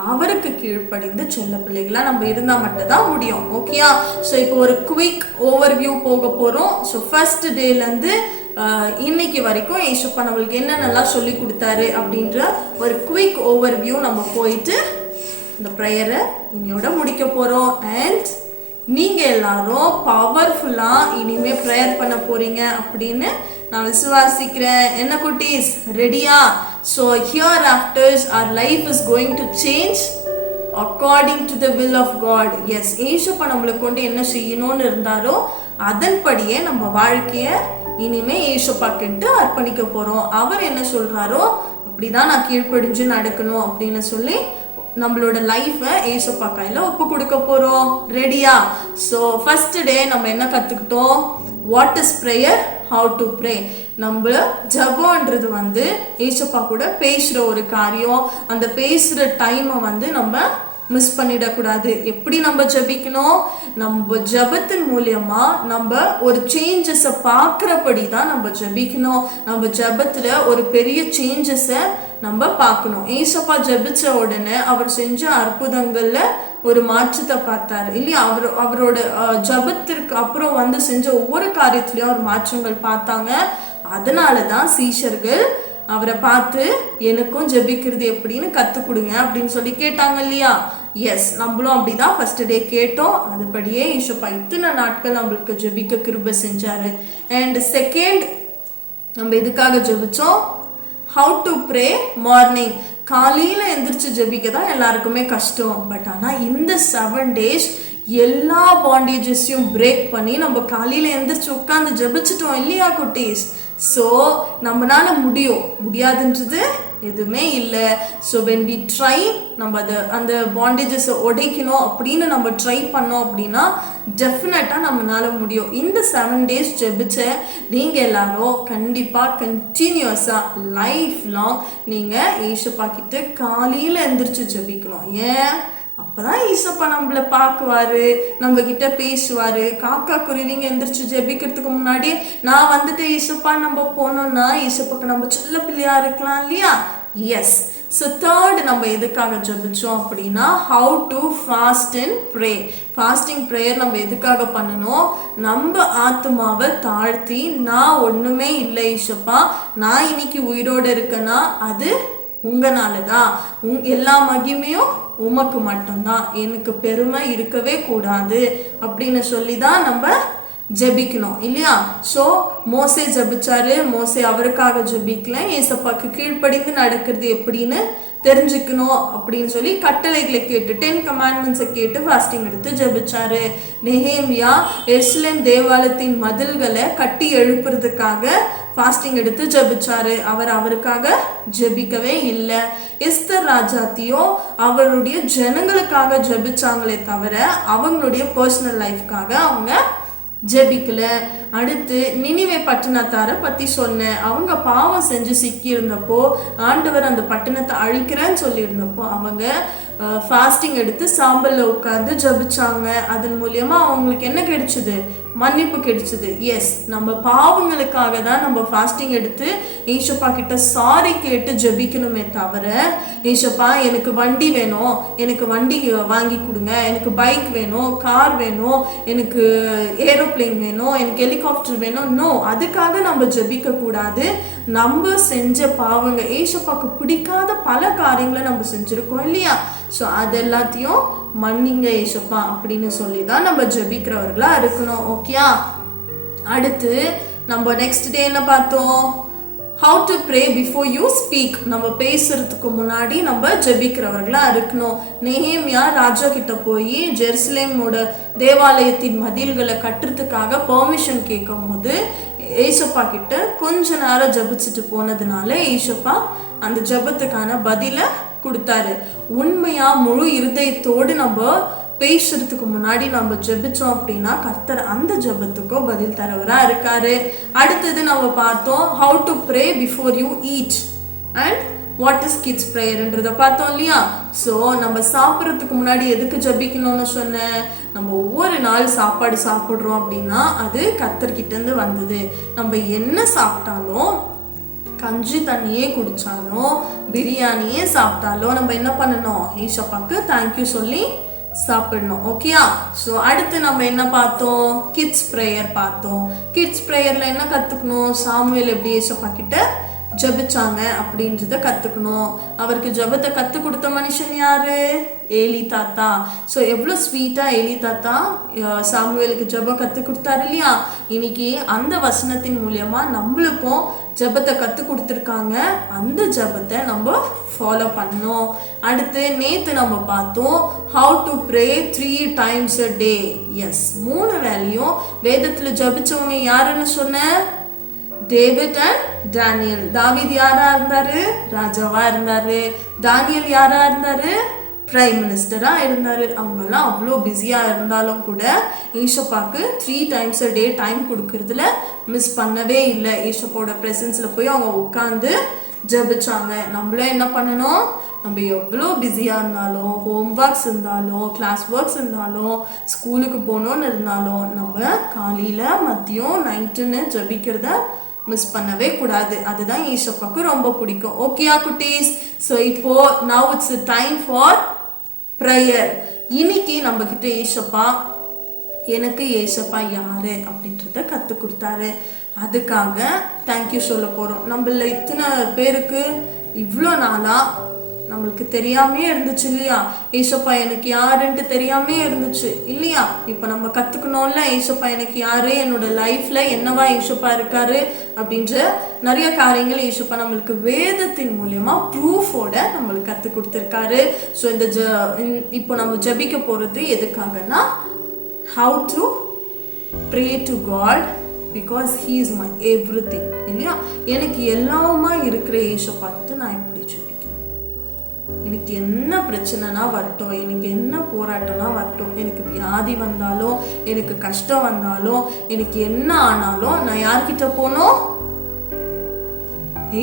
அவருக்கு கீழ்ப்படிந்து செல்ல பிள்ளைகளா நம்ம இருந்தா மட்டும் தான் முடியும். ஓகேயா? ஸோ இப்போ ஒரு குவிக் ஓவர்வியூ போக போறோம். ஸோ ஃபர்ஸ்ட் டேல இருந்து இன்னைக்கு வரைக்கும் ஏசப்பா நம்மளுக்கு என்னென்னலாம் சொல்லி கொடுத்தாரு அப்படின்ற ஒரு குவிக் ஓவர்வியூ நம்ம போயிட்டு இந்த ப்ரேயரை இன்னையோட முடிக்க போறோம். அண்ட் நீங்க எல்லாரும் பவர்ஃபுல்லா இனிமே ப்ரேயர் பண்ண போறீங்க அப்படின்னு நான் விசுவாசிக்கிறேன். என்ன குட்டீஸ், ரெடியா? So here afters our life is going to change according to the will of God. Yes, ஏசப்பா நம்மளை கொண்டு என்ன செய்யணும்னு இருந்தாரோ அதன்படியே நம்ம வாழ்க்கைய இனிமே ஏசப்பாக்கிட்டு அர்ப்பணிக்க போறோம். அவர் என்ன சொல்றாரோ அப்படிதான் நான் கீழ்ப்படிஞ்சு நடக்கணும் அப்படின்னு சொல்லி நம்மளோட லைஃபை ஏசப்பா கையில ஒப்பு கொடுக்க போறோம். ரெடியா? ஸோ ஃபர்ஸ்ட் டே நம்ம என்ன கத்துக்கிட்டோம்? What is prayer, how to pray. நம்ம ஜபம்ன்றது வந்து ஏசப்பா கூட பேசுற ஒரு காரியம். அந்த பேசுற டைமை வந்து நம்ம மிஸ் பண்ணிடக்கூடாது. எப்படி நம்ம ஜபிக்கணும்? நம்ம ஜபத்தின் மூலியமா நம்ம ஒரு சேஞ்சஸை பார்க்கறபடி தான் நம்ம ஜபிக்கணும். நம்ம ஜபத்துல ஒரு பெரிய சேஞ்சஸை நம்ம பார்க்கணும். ஏசப்பா ஜபிச்ச உடனே அவர் செஞ்ச அற்புதங்கள்ல ஒரு மாற்றத்தை பார்த்தாரு இல்லையா? அவரோட ஜபத்திற்கு அப்புறம் வந்து செஞ்ச ஒவ்வொரு காரியத்திலயும் அவர் மாற்றங்கள் பார்த்தாங்க. அதனாலதான் சீஷர்கள் அவரை பார்த்து எனக்கும் ஜபிக்கிறது எப்படின்னு கத்து கொடுங்க அப்படின்னு சொல்லி கேட்டாங்க இல்லையா? எஸ், நம்மளும் அப்படிதான் ஃபர்ஸ்ட் டே கேட்டோம். அதுபடியே ஏசப்பா இத்தனை நாட்கள் நம்மளுக்கு ஜபிக்க கிருபை செஞ்சாரு. அண்ட் செகண்ட் நம்ம எதுக்காக ஜபிச்சோம்? How to pray morning. காலையில எந்திரிச்சு ஜபிக்க தான் எல்லாருக்குமே கஷ்டம். பட் ஆனா இந்த 7 days எல்லா பாண்டேஜஸையும் பிரேக் பண்ணி நம்ம காலையில எந்திரிச்சு உட்காந்து ஜபிச்சிட்டோம் இல்லையா குட்டீஸ்? ஸோ நம்மளால முடியாதுன்றது எதுவுமே இல்லை. ஸோ வென் வி ட்ரை நம்ம அந்த பாண்டேஜஸை உடைக்கணும் அப்படின்னு நம்ம ட்ரை பண்ணோம் அப்படின்னா டெஃபினட்டாக நம்மளால முடியும். இந்த 7 days ஜெபிச்ச நீங்கள் எல்லாரும் கண்டிப்பாக கண்டினியூஸாக லைஃப் லாங் நீங்கள் ஏசப்பா கிட்ட காலையில் எந்திரிச்சு ஜெபிக்கணும். ஏன்? அப்பதான் ஈசப்பா நம்மள பாக்குவாரு, நம்ம கிட்ட பேசுவாரு. காக்கா குருவிங்க எந்திரிச்சு ஜெபிக்கிறதுக்கு முன்னாடி நான் வந்துட்டு ஈசப்பா நம்ம போனோம்னா ஈசப்பாக்கு நம்ம செல்ல பிள்ளையா இருக்கலாம் இல்லையா? எஸ். ஸோ தேர்ட் நம்ம எதுக்காக ஜெபிச்சோம் அப்படின்னா, how to fast and pray. Fasting prayer நம்ம எதுக்காக பண்ணணும்? நம்ம ஆத்மாவை தாழ்த்தி, நான் ஒண்ணுமே இல்லை ஈசப்பா, நான் இன்னைக்கு உயிரோடு இருக்கேன்னா அது உங்களால தான், எல்லா மகிமையும் உமக்கு மட்டும்தான், எனக்கு பெருமை இருக்கவே கூடாது அப்படின்னு சொல்லி தான் நம்ம ஜெபிக்கணும் இல்லையா? ஸோ மோசே ஜெபிச்சாரு, மோசே அவருக்காக ஜெபிக்கல, ஏசப்பாக்கு கீழ்ப்படிந்து நடக்கிறது எப்படின்னு தெரிஞ்சுக்கணும் அப்படின்னு சொல்லி கட்டளைகளை கேட்டு 10 கமாண்ட்மெண்ட்ஸை கேட்டு ஃபாஸ்டிங் எடுத்து ஜெபிச்சாரு. நெஹேமியா எருசலேம் தேவாலயத்தின் மதில்களை கட்டி எழுப்புறதுக்காக ஃபாஸ்டிங் எடுத்து ஜெபிச்சாரு. அவருக்காக ஜெபிக்கவே இல்லை. எஸ்தர் ராஜாத்தியோ அவருடைய ஜனங்களுக்காக ஜெபிச்சாங்களே தவிர அவங்களுடைய பர்சனல் லைஃப்காக அவங்க ஜெபிக்கல. அடுத்து நினிவே பட்டணத்தாரை பத்தி சொன்னேன். அவங்க பாவம் செஞ்சு சிக்கி இருந்தப்போ ஆண்டவர் அந்த பட்டணத்தை அழிக்கிறேன்னு சொல்லி இருந்தப்போ அவங்க ஃபாஸ்டிங் எடுத்து சாம்பல்ல உட்காந்து ஜபிச்சாங்க. அதன் மூலியமா அவங்களுக்கு என்ன கிடைச்சது? மன்னிப்பு கிடைச்சது. எஸ், நம்ம பாவங்களுக்காக தான் நம்ம ஃபாஸ்டிங் எடுத்து ஈசப்பா கிட்ட சாரி கேட்டு ஜபிக்கணுமே தவிர, ஈசப்பா எனக்கு வண்டி வேணும், எனக்கு வண்டி வாங்கி கொடுங்க, எனக்கு பைக் வேணும், கார் வேணும், எனக்கு ஏரோப்ளேன் வேணும், எனக்கு ஹெலிகாப்டர் வேணும், நோ, அதுக்காக நம்ம ஜபிக்க கூடாது. நம்ம செஞ்ச பாவங்க, ஈசப்பாக்கு பிடிக்காத பல காரியங்களை நம்ம செஞ்சிருக்கோம் இல்லையா? ஸோ அது எல்லாத்தையும் மன்னிங்க ஏசப்பா அப்படின்னு சொல்லி தான் நம்ம ஜெபிக்கிறவர்களா இருக்கணும். ஓகேயா? அடுத்து நம்ம நெக்ஸ்ட் டே என்ன பார்த்தோம்? How to pray before you speak. நம்ம பேசுறதுக்கு முன்னாடி நம்ம ஜெபிக்கிறவர்களா இருக்கணும். நெஹேமியா ராஜா கிட்ட போய் ஜெருசலேமோட தேவாலயத்தின் மதில்களை கட்டுறதுக்காக பெர்மிஷன் கேட்கும் போது ஏசப்பா கிட்ட கொஞ்ச நேரம் ஜபிச்சுட்டு போனதுனால ஏசப்பா அந்த ஜபத்துக்கான பதில கொடுத்தாரு. உண்மையா முழு இருதயத்தோடு நம்ம பேசுறதுக்கு முன்னாடி நம்ம ஜெபிச்சோம் அப்படின்னா கர்த்தர் அந்த ஜெபத்துக்கோ பதில் தரவரா இருக்காரு. அடுத்தது நம்ம பார்த்தோம் how to pray before you eat and what is kids ப்ரேயர்ன்றத பார்த்தோம் இல்லையா? ஸோ நம்ம சாப்பிட்றதுக்கு முன்னாடி எதுக்கு ஜெபிக்கணும்னு சொன்னேன்? நம்ம ஒவ்வொரு நாள் சாப்பாடு சாப்பிட்றோம் அப்படின்னா அது கர்த்தர்கிட்ட இருந்து வந்தது. நம்ம என்ன சாப்பிட்டாலும், கஞ்சி தண்ணியே குடிச்சாலும், பிரியாணியே சாப்பிட்டாலும் நம்ம என்ன பண்ணணும்? ஈசப்பாக்கு தேங்க்யூ சொல்லி சாப்பிடணும். ஓகேயா? ஸோ அடுத்து நம்ம என்ன பார்த்தோம்? கிட்ஸ் ப்ரேயர் பார்த்தோம். கிட்ஸ் ப்ரேயர்ல என்ன கத்துக்கணும்? சாமுவேல் எப்படி ஏசப்பா கிட்ட ஜபிச்சாங்க அப்படின்றத கத்துக்கணும். அவருக்கு ஜபத்தை கத்து கொடுத்த மனுஷன் யாரு? ஏலி தாத்தா. ஸோ எவ்வளோ ஸ்வீட்டா ஏலி தாத்தா சாமுவேலுக்கு ஜபம் கத்து கொடுத்தாரு இல்லையா? இன்னைக்கு அந்த வசனத்தின் மூலியமா நம்மளுக்கும் ஜபத்தை கத்து கொடுத்துருக்காங்க. அந்த ஜபத்தை நம்ம ஃபாலோ பண்ணோம். அடுத்து நேத்து நம்ம பார்த்தோம் how to pray 3 times a day. Yes, 3 வேளையும் வேதத்துல ஜபிச்சவங்க யாருன்னு சொன்ன? David and Daniel. தாவீது யாரா இருந்தாரு? ராஜாவா இருந்தாரு. தானியல் யாரா இருந்தாரு? பிரைம் மினிஸ்டரா இருந்தாரு. அவங்க எல்லாம் அவ்வளோ பிஸியா இருந்தாலும் கூட ஈசப்பாக்கு 3 times a day டைம் கொடுக்கறதுல மிஸ் பண்ணவே இல்லை. ஈசப்போட பிரசன்ஸ்ல போய் அவங்க உட்காந்து ஜபிச்சாங்க. நம்மளும் என்ன பண்ணணும்? நம்ம எவ்வளோ பிஸியாக இருந்தாலும், ஹோம் ஒர்க்ஸ் இருந்தாலும், கிளாஸ் ஒர்க்ஸ் இருந்தாலும், ஸ்கூலுக்கு போகணுன்னு இருந்தாலும் நம்ம காலையில், மதியம், நைட்டுன்னு ஜபிக்கிறத மிஸ் பண்ணவே கூடாது. அதுதான் ஈசப்பாக்கு ரொம்ப பிடிக்கும். ஓகேயா குட்டீஸ்? ஸோ இப்போ now it's time for prayer. இன்னைக்கு நம்ம கிட்ட ஈசப்பா எனக்கு ஏசப்பா யாரு அப்படின்றத கத்து கொடுத்தாரு. அதுக்காக தேங்க்யூ சொல்ல போறோம். நம்மள இத்தனை பேருக்கு இவ்வளோ நாளா நம்மளுக்கு தெரியாமே இருந்துச்சு இல்லையா? ஏசப்பா எனக்கு யாருன்ட்டு தெரியாமே இருந்துச்சு இல்லையா? இப்ப நம்ம கத்துக்கணும்ல, ஏசப்பா எனக்கு யாரு, என்னோட லைஃப்ல என்னவா ஏசப்பா இருக்காரு அப்படின்ற நிறைய காரியங்கள் ஏசப்பா நம்மளுக்கு வேதத்தின் மூலியமா ப்ரூஃபோட நம்மளுக்கு கத்து கொடுத்துருக்காரு. ஸோ இந்த இப்போ நம்ம ஜபிக்க போறது எதுக்காகனா, how to pray to God because he is my everything இல்லையா? எனக்கு எல்லாமா இருக்கிற ஏசப்பா கிட்ட நான் எப்படி ஜெபிக்கிறேன்? எனக்கு என்ன பிரச்சனைனா வரட்டும், எனக்கு என்ன போராட்டம்னா வரட்டும், எனக்கு வியாதி வந்தாலும், எனக்கு கஷ்டம் வந்தாலும், எனக்கு என்ன ஆனாலும் நான் யார்கிட்ட போகணும்?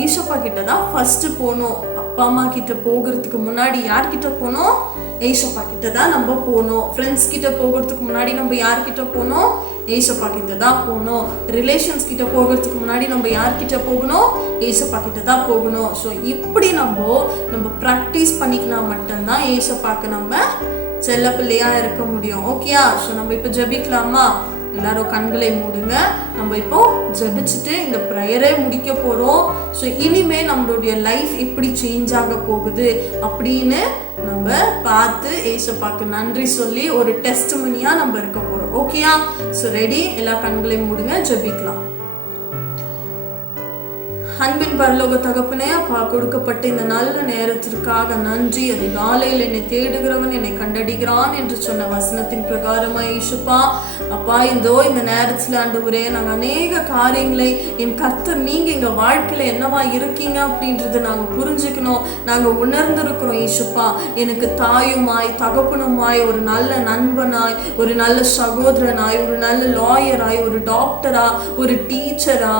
ஏசப்பா கிட்ட தான் ஃபர்ஸ்ட் போகணும். அப்பா அம்மா கிட்ட போகிறதுக்கு முன்னாடி யார்கிட்ட போகணும்? ஏசப்பா கிட்ட தான் நம்ம போகணும். ஃப்ரெண்ட்ஸ் கிட்ட போகிறதுக்கு முன்னாடி நம்ம யார்கிட்ட போகணும்? ஏசப்பா கிட்ட தான் போகணும். ரிலேஷன்ஸ் கிட்ட போகிறதுக்கு முன்னாடி நம்ம யார்கிட்ட போகணும்? ஏசப்பா கிட்ட தான் போகணும். ஸோ இப்படி நம்ம ப்ராக்டிஸ் பண்ணிக்கினா மட்டும்தான் ஏசப்பாக்கு நம்ம செல்ல பிள்ளையா இருக்க முடியும். ஓகேயா? ஸோ நம்ம இப்போ ஜெபிக்கலாமா? எல்லாரும் கண்களை மூடுங்க. நம்ம இப்போ ஜெபிச்சுட்டு இந்த ப்ரேயரே முடிக்க போறோம். ஸோ இனிமே நம்மளுடைய லைஃப் எப்படி சேஞ்ச் ஆக போகுது அப்படின்னு நம்ம பார்த்து ஏசப்பாக்கு நன்றி சொல்லி ஒரு டெஸ்டிமனியா நம்ம இருக்க போறோம். ஓகேயா? So ready? எல்லா கண்களையும் மூடுங்க, ஜெபிக்கலாம். அன்பின் பரலோக தகப்பனே, அப்பா கொடுக்கப்பட்ட இந்த நல்ல நேரத்திற்காக நன்றி. அதிகாலையில் என்னை தேடுகிறவன் என்னை கண்டடிகிறான் என்று சொன்ன வசனத்தின் பிரகாரமா ஈசுப்பா அப்பா இந்த நேரத்துல ஆண்டவரே நாங்க அநேக காரியங்களை என் கர்த்தர் நீங்க எங்க வாழ்க்கையில என்னவா இருக்கீங்க அப்படின்றத நாங்க புரிஞ்சுக்கணும். நாங்க உணர்ந்திருக்கிறோம் ஈசுப்பா. எனக்கு தாயுமாய் தகப்பனுமாய் ஒரு நல்ல நண்பனாய் ஒரு நல்ல சகோதரனாய் ஒரு நல்ல லாயராய் ஒரு டாக்டரா ஒரு டீச்சரா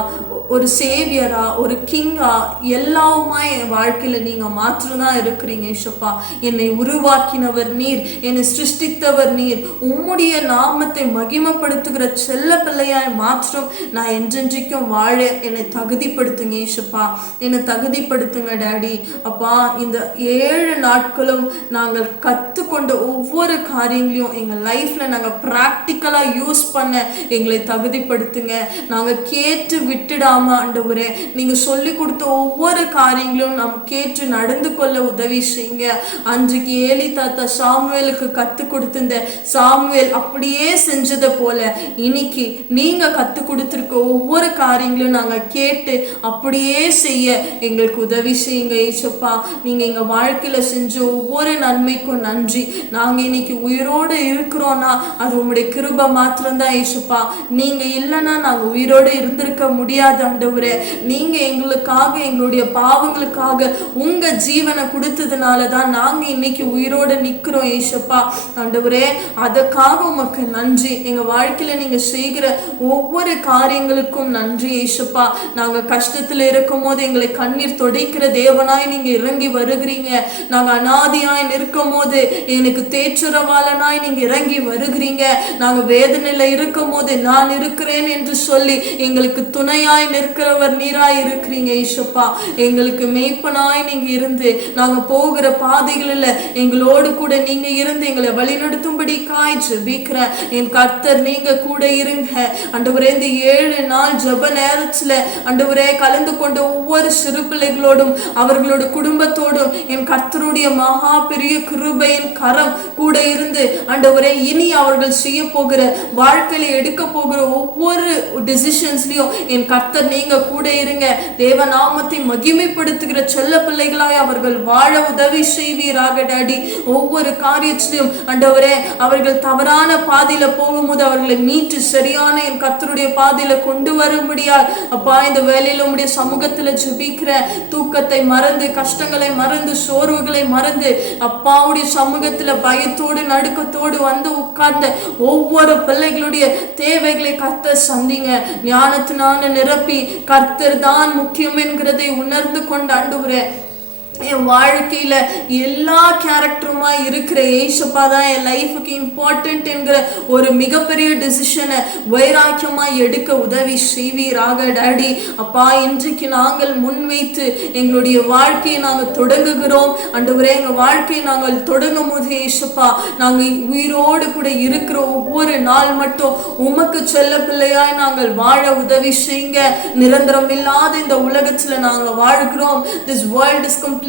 ஒரு சேவியரா ஒரு கிங்கா எல்லாவுமா என் வாழ்க்கையில நீங்க மாத்திரம்தான் இருக்கிறீங்க ஏசப்பா. என்னை உருவாக்கினவர் நீர், என்னை சிருஷ்டித்தவர் நீர். உம்முடைய நாமத்தை மகிமைப்படுத்துகிற செல்ல பிள்ளையாய் மாத்திரம் நான் என்றென்றைக்கும் வாழ என்னை தகுதிப்படுத்துங்க ஏசப்பா. என்னை தகுதிப்படுத்துங்க டாடி. அப்பா இந்த 7 நாட்களும் நாங்கள் கற்றுக்கொண்ட ஒவ்வொரு காரியங்களையும் எங்கள் லைஃப்ல நாங்கள் ப்ராக்டிக்கலா யூஸ் பண்ண எங்களை தகுதிப்படுத்துங்க. நாங்கள் கேட்டு விட்டுடாம ஆண்டவரே நீங்க சொல்லி கொடுத்த ஒவ்வொரு காரியங்களும் நாம் கேட்டு நடந்து கொள்ள உதவி செய்யுங்க. அன்றைக்கு ஏலி தாத்தா சாமுவேலுக்கு கத்து கொடுத்திருந்த சாமுவேல் அப்படியே செஞ்சதை போல இன்னைக்கு நீங்க கத்து கொடுத்திருக்க ஒவ்வொரு காரியங்களும் நாங்க கேட்டு அப்படியே செய்ய எங்களுக்கு உதவி செய்யுங்க ஏசப்பா. நீங்க எங்க வாழ்க்கையில செஞ்ச ஒவ்வொரு நன்மைக்கும் நன்றி. நாங்க இன்னைக்கு உயிரோடு இருக்கிறோம்னா அது உங்களுடைய கிருபை மாத்திரம்தான் ஏசப்பா. நீங்க இல்லைன்னா நாங்க உயிரோடு இருந்திருக்க முடியாது ஆண்டவரே. நீங்க எங்களுக்காக எங்களுடைய பாவங்களுக்காக உங்க ஜீவனை கொடுத்ததுனாலதான் நாங்க இன்னைக்கு உயிரோட நிக்கிறோம் ஏசப்பா. ஆண்டவரே அதற்காக உமக்கு நன்றி. எங்க வாழ்க்கையில நீங்க செய்கிற ஒவ்வொரு காரியங்களுக்கும் நன்றி ஏசப்பா. நாங்க கஷ்டத்துல இருக்கும் போது எங்களை கண்ணீர் தொடைக்கிற தேவனாய் நீங்க இறங்கி வருகிறீங்க. நாங்க அனாதியாய் நிற்கும் போது எனக்கு தேற்றுறவாளனாய் நீங்க இறங்கி வருகிறீங்க. நாங்க வேதனையில இருக்கும் போது நான் இருக்கிறேன் என்று சொல்லி எங்களுக்கு துணையாய் நிற்கிறவர் நீராய் இருக்கிறீங்க ஏசப்பா. எங்களுக்கு மேய்ப்பனாய் நீங்க இருந்து நாங்க போகிற பாதைகளில் எங்களோடு கூட நீங்க இருந்து எங்களை வழிநடத்தும்படி ஜெபிக்கிற என் கர்த்தர் நீங்க கூட இருங்க ஆண்டவரே. இந்த 7 நாள் ஜெப நேரத்துல ஆண்டவரே கலந்து கொண்ட ஒவ்வொரு சிறு பிள்ளைகளோடும் அவர்களோட குடும்பத்தோடும் என் கர்த்தருடைய மகா பெரிய கிருபையின் கரம் கூட இருந்து ஆண்டவரே இனி அவர்கள் செய்ய போகிற வாழ்க்கையில எடுக்க போகிற ஒவ்வொரு டிசிஷன்ஸ்லயும் என் கர்த்தர் நீங்க கூட இருங்க. தேவ நாமத்தை மகிமைப்படுத்துகிற செல்ல பிள்ளைகளாய் அவர்கள் வாழ உதவி செய்வீராக டாடி. ஒவ்வொரு காரியத்திலும் ஆண்டவரே அவர்கள் தவறான பாதையில போகும்போது அவர்களை மீட்டு சரியான என் கர்த்தருடைய பாதையில கொண்டு வரும்படியா அப்பா இந்த வேலையில உடைய சமூகத்துல ஜெபிக்கிற தூக்கத்தை மறந்து கஷ்டங்களை மறந்து சோர்வுகளை மறந்து அப்பாவுடைய சமூகத்துல பயத்தோடு நடுக்கத்தோடு வந்து உட்கார்ந்த ஒவ்வொரு பிள்ளைகளுடைய தேவைகளை கர்த்தர் சந்திங்க. ஞானத்தினால நிரப்பி கர்த்தர் தான் முக்கியம் என்கிறதை உணர்ந்து கொண்டு ஆண்டவரே என் வாழ்க்கையில எல்லா கேரக்டருமா இருக்கிற ஏசப்பா தான் என் லைஃபுக்கு இம்பார்ட்டன்ட் என்கிற ஒரு மிகப்பெரிய டிசிஷனை வைராக்கியமா எடுக்க உதவி செய்வீராக டாடி. அப்பா இன்றைக்கு நாங்கள் முன்வைத்து எங்களுடைய வாழ்க்கையை நாங்கள் தொடங்குகிறோம் ஆண்டவரே. எங்க வாழ்க்கையை நாங்கள் தொடங்கும் போது ஏசப்பா நாங்கள் உயிரோடு கூட இருக்கிற ஒவ்வொரு நாள் மட்டும் உமக்கு செல்ல பிள்ளையாய் நாங்கள் வாழ உதவி செய்யுங்க. நிரந்தரம் இல்லாத இந்த உலகத்துல நாங்கள் வாழ்கிறோம். This world is completely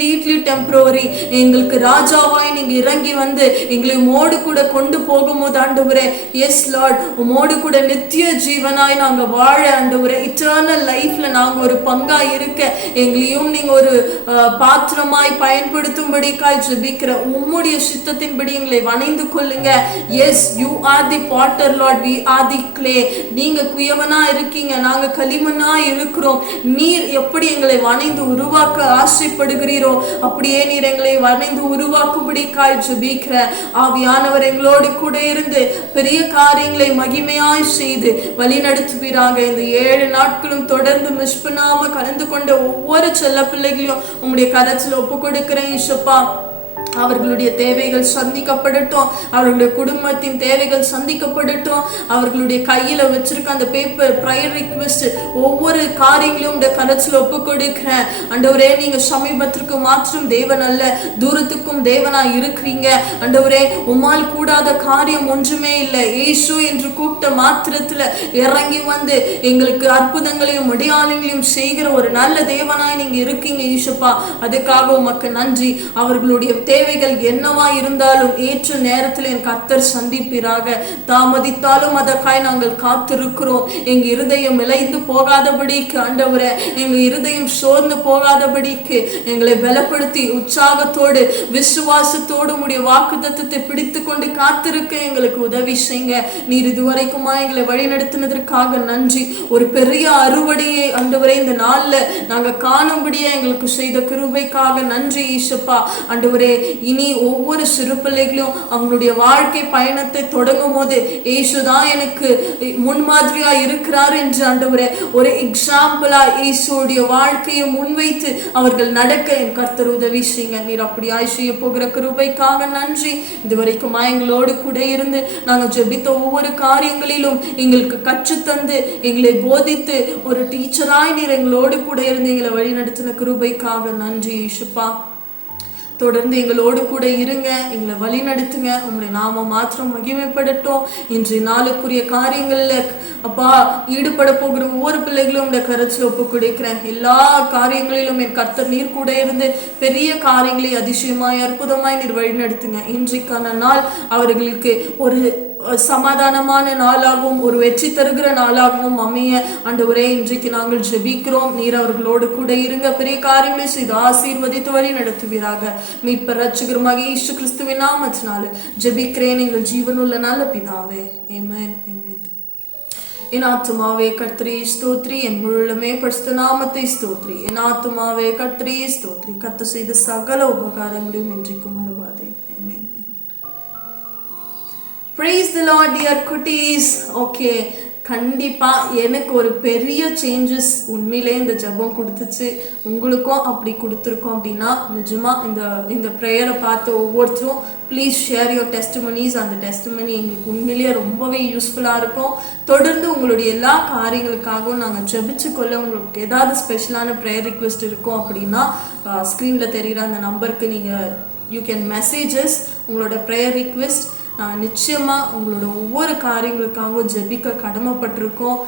temporary. எங்களுக்கு ராஜாவாய் நீங்க இறங்கி வந்து எங்களை உமோடு கூட கொண்டு போகும்போது ஆண்டவரே எஸ் லார்ட் உமோடு கூட நித்திய ஜீவனாய் நாங்க வாழ ஆண்டவரே இட்டர்னல் லைஃப்ல நாங்க ஒரு பங்காய் இருக்க எங்களையும் நீங்க ஒரு பாத்திரமாய் பயன்படுத்தும்படிக்காய் ஜெபிக்கிற உம்முடைய சித்தத்தின்படி எங்களை வணைந்து கொள்ளுங்க. Yes you are the potter lord, we are the clay. நீங்க குயவனா இருக்கீங்க, நாங்க களிமண்ணா இருக்கிறோம். நீர் எப்படி எங்களை வணைந்து உருவாக்க ஆசைப்படுகிறீரோ அப்படியே நீர் எங்களை வணைந்து உருவாக்கும்படி ஜெபிக்கிற ஆவியானவர் எங்களோடு கூட இருந்து பெரிய காரியங்களை மகிமையாய் செய்து வழி நடத்துவீராக. இந்த 7 நாட்களும் தொடர்ந்து மிஸ் பண்ணாம கலந்து கொண்ட ஒவ்வொரு செல்ல பிள்ளைகளையும் உங்களுடைய கரத்துல ஒப்பு கொடுக்கிறேன் இசப்பா. அவர்களுடைய தேவைகள் சந்திக்கப்படட்டும், அவர்களுடைய குடும்பத்தின் தேவைகள் சந்திக்கப்படட்டும். அவர்களுடைய கையில வச்சிருக்க அந்த பேப்பர் ப்ரேயர் ரிக்வெஸ்ட் ஒவ்வொரு காரியங்களையும் உடைய கரத்துல ஒப்பு கொடுக்கிறேன். ஆண்டவரே, நீங்க சமீபத்திற்கு மாற்றம் தேவன் அல்ல, தூரத்துக்கும் தேவனா இருக்கிறீங்க. ஆண்டவரே, உம்மால் கூடாத காரியம் ஒன்றுமே இல்லை. இயேசு என்று கூப்பிட்ட மாத்திரத்துல இறங்கி வந்து எங்களுக்கு அற்புதங்களையும் அடையாளங்களையும் செய்கிற ஒரு நல்ல தேவனாய் நீங்க இருக்கீங்க இயேசுப்பா. அதுக்காக உமக்கு நன்றி. அவர்களுடைய தேவைகள் என்னவா இருந்தாலும் ஏற்ற நேரத்தில் என் கர்த்தர் சந்திப்பீராக. தாமதித்தாலும் அதற்காய் நாங்கள் காத்திருக்கிறோம். எங்க இருதயம் இழைந்து போகாதபடிக்கு ஆண்டவரே, எங்க இருதயம் சோர்ந்து போகாதபடிக்கு எங்களை பலப்படுத்தி உற்சாகத்தோடு விசுவாசத்தோடு உடைய வாக்குத்தத்தத்தை பிடித்து கொண்டு காத்திருக்க எங்களுக்கு உதவி செய்யுங்க. நீர் இதுவரைக்குமா எங்களை வழிநடத்தினதற்காக நன்றி. ஒரு பெரிய அறுவடையை ஆண்டவரே இந்த நாள்ல நாங்க காணும்படியா எங்களுக்கு செய்த கிருபைக்காக நன்றி ஈசப்பா. ஆண்டவரே, இனி ஒவ்வொரு சிறு பிள்ளைகளும் அவங்களுடைய வாழ்க்கை பயணத்தை தொடங்கும் போது இயேசுதான் எனக்கு முன்மாதிரியா இருக்கிறார் என்று ஆண்டவரே ஒரு எக்ஸாம்பிளா இயேசுடைய வாழ்க்கையை முன்வைத்து அவர்கள் நடக்க என் கர்த்தர் உதவி செய்யுங்க. நீர் அப்படியாய் செய்ய போகிற கிருபைக்காக நன்றி. இதுவரைக்கும் எங்களோடு கூட இருந்து நாங்கள் ஜெபித்த ஒவ்வொரு காரியங்களிலும் எங்களுக்கு கற்றுத்தந்து எங்களை போதித்து ஒரு டீச்சராய் நீர் எங்களோடு கூட இருந்து எங்களை வழிநடத்தின கிருபைக்காக நன்றி இயேசுப்பா. தொடர்ந்து எங்களோடு கூட இருங்க, எங்களை வழி நடத்துங்க. உங்களுடைய நாம மாத்திரம் மகிமைப்படட்டும். இன்றைய நாளுக்குரிய காரியங்கள்ல அப்பா ஈடுபட போகிற ஒவ்வொரு பிள்ளைகளும் உடைய கரத்துல ஒப்பு கொடுக்கிறேன். எல்லா காரியங்களிலும் என் கர்த்தர் நீர் கூட இருந்து பெரிய காரியங்களை அதிசயமாய் அற்புதமாய் நீர் வழி நடத்துங்க. இன்றைக்கான நாள் அவர்களுக்கு ஒரு சமாதானமான நாளாகவும் ஒரு வெற்றி தருகிற நாளாகவும் அமைய ஆண்டவரே இன்றைக்கு நாங்கள் ஜெபிக்கிறோம். நீர் அவர்களோடு கூட இருங்க, பெரிய காரியங்களை செய்து ஆசீர்வதித்து வழி நடத்துவீராக. மீட்பர் ரட்சகருமாக இயேசு கிறிஸ்துவின் நாமத்தினால ஜெபிக்கிறேன் எங்கள் ஜீவனுள்ள நல்ல பிதாவே. ஆமென், ஆமென். என் ஆத்துமாவே கர்த்தரை ஸ்தோத்ரி, என் முழுமே பரிசுத்த நாமத்தை ஸ்தோத்ரி. என் ஆத்துமாவே கர்த்தரை ஸ்தோத்ரி, கர்த்தர் செய்த சகல உபகாரங்களையும் இன்றைக்கும் மறவாதே. ஆமென். Praise the Lord, dear cuties. Okay, கண்டிப்பா எனக்கு ஒரு பெரிய சேஞ்சஸ் உண்மையிலே இந்த ஜெபம் கொடுத்துச்சு. உங்களுக்கும் அப்படி கொடுத்துருக்கோம் அப்படின்னா நிஜமா இந்த ப்ரேயரை பார்த்து ஒவ்வொருத்தரும் ப்ளீஸ் ஷேர் யுவர் டெஸ்டிமனிஸ். அந்த டெஸ்டிமனி எங்களுக்கு உண்மையிலேயே ரொம்பவே யூஸ்ஃபுல்லாக இருக்கும். தொடர்ந்து உங்களுடைய எல்லா காரியங்களுக்காகவும் நாங்கள் ஜெபிச்சு கொள்ள உங்களுக்கு ஏதாவது ஸ்பெஷலான ப்ரேயர் ரிக்வெஸ்ட் இருக்கும் அப்படின்னா ஸ்க்ரீனில் தெரிகிற அந்த நம்பருக்கு நீங்கள் யூ கேன் மெசேஜஸ் உங்களோட ப்ரேயர் ரிக்வெஸ்ட். நிச்சயமா உங்களோட ஒவ்வொரு காரியங்களுக்காகவும் ஜெபிக்க கடமைப்பட்டிருக்கோம்.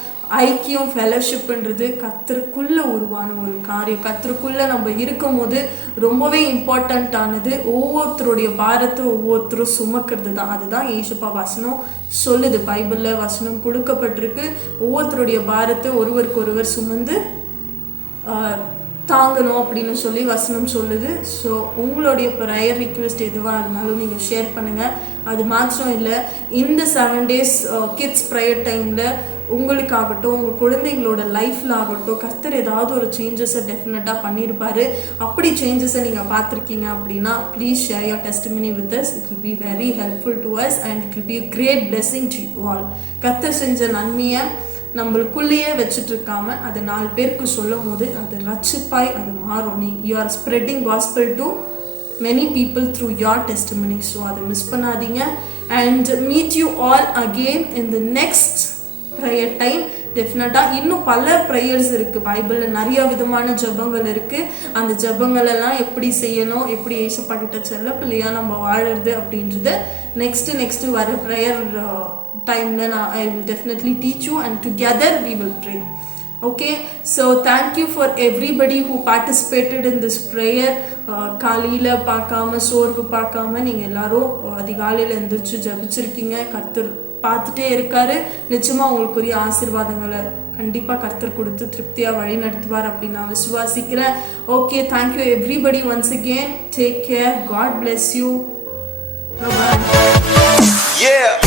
ஐக்கியம் ஃபெலோஷிப்ன்றது கர்த்தருக்குள்ள உருவான ஒரு காரியம். கர்த்தருக்குள்ள நம்ம இருக்கும் போது ரொம்பவே இம்பார்ட்டண்ட்டானது ஒவ்வொருத்தருடைய பாரத்தை ஒவ்வொருத்தரும் சுமக்கிறது தான். அதுதான் ஏசப்பா வசனம் சொல்லுது. பைபிள்ல வசனம் கொடுக்கப்பட்டிருக்கு. ஒவ்வொருத்தருடைய பாரத்தை ஒருவருக்கு ஒருவர் சுமந்து தாங்கணும் அப்படின்னு சொல்லி வசனம் சொல்லுது. ஸோ உங்களுடைய ப்ரேயர் ரிக்வெஸ்ட் எதுவாக இருந்தாலும் நீங்கள் ஷேர் பண்ணுங்கள். அது மாத்திரம் இல்லை, இந்த 7 days கிட்ஸ் ப்ரேயர் டைமில் உங்களுக்காகட்டும் உங்கள் குழந்தைங்களோட லைஃப்பில் ஆகட்டும் கர்த்தர் ஏதாவது ஒரு சேஞ்சஸை டெஃபினட்டாக பண்ணியிருப்பாரு. அப்படி சேஞ்சஸை நீங்கள் பார்த்துருக்கீங்க அப்படின்னா please share your testimony with us. It will be very helpful to us and it will be a great blessing to you all. கர்த்தர் செஞ்ச நன்மையை நம்மளுக்குள்ளேயே வச்சுட்டு இருக்காம அதை 4 பேருக்கு சொல்லும் போது அது ரட்சிப்பாய் அது மாறும். You are spreading gospel to many people through your testimony. So அதை மிஸ் பண்ணாதீங்க. And meet you all again in the next prayer time. டெஃபினட்டாக இன்னும் பல ப்ரேயர்ஸ் இருக்குது. பைபிளில் நிறைய விதமான ஜபங்கள் இருக்குது. அந்த ஜபங்கள் எல்லாம் எப்படி செய்யணும், எப்படி ஏசப்பட்ட செல்ல பிள்ளையாக நம்ம வாழறது அப்படின்றது நெக்ஸ்ட் வர ப்ரேயர் டைமில் I will definitely teach you and together we will pray. Okay, so thank you for everybody who participated in this prayer. காலையில் பார்க்காம சோர்வு பார்க்காம நீங்கள் எல்லாரும் அதிகாலையில் எழுந்திரிச்சு ஜபிச்சிருக்கீங்க. கர்த்தர் பார்த்துட்டே இருக்காரு. நிச்சயமா உங்களுக்குரிய ஆசீர்வாதங்களை கண்டிப்பாக கர்த்தர் கொடுத்து திருப்தியாக வழி நடத்துவார் அப்படின்னு நான் விசுவாசிக்கிறேன். Okay, thank you everybody once again. Take care. God bless you. Bye. Yeah.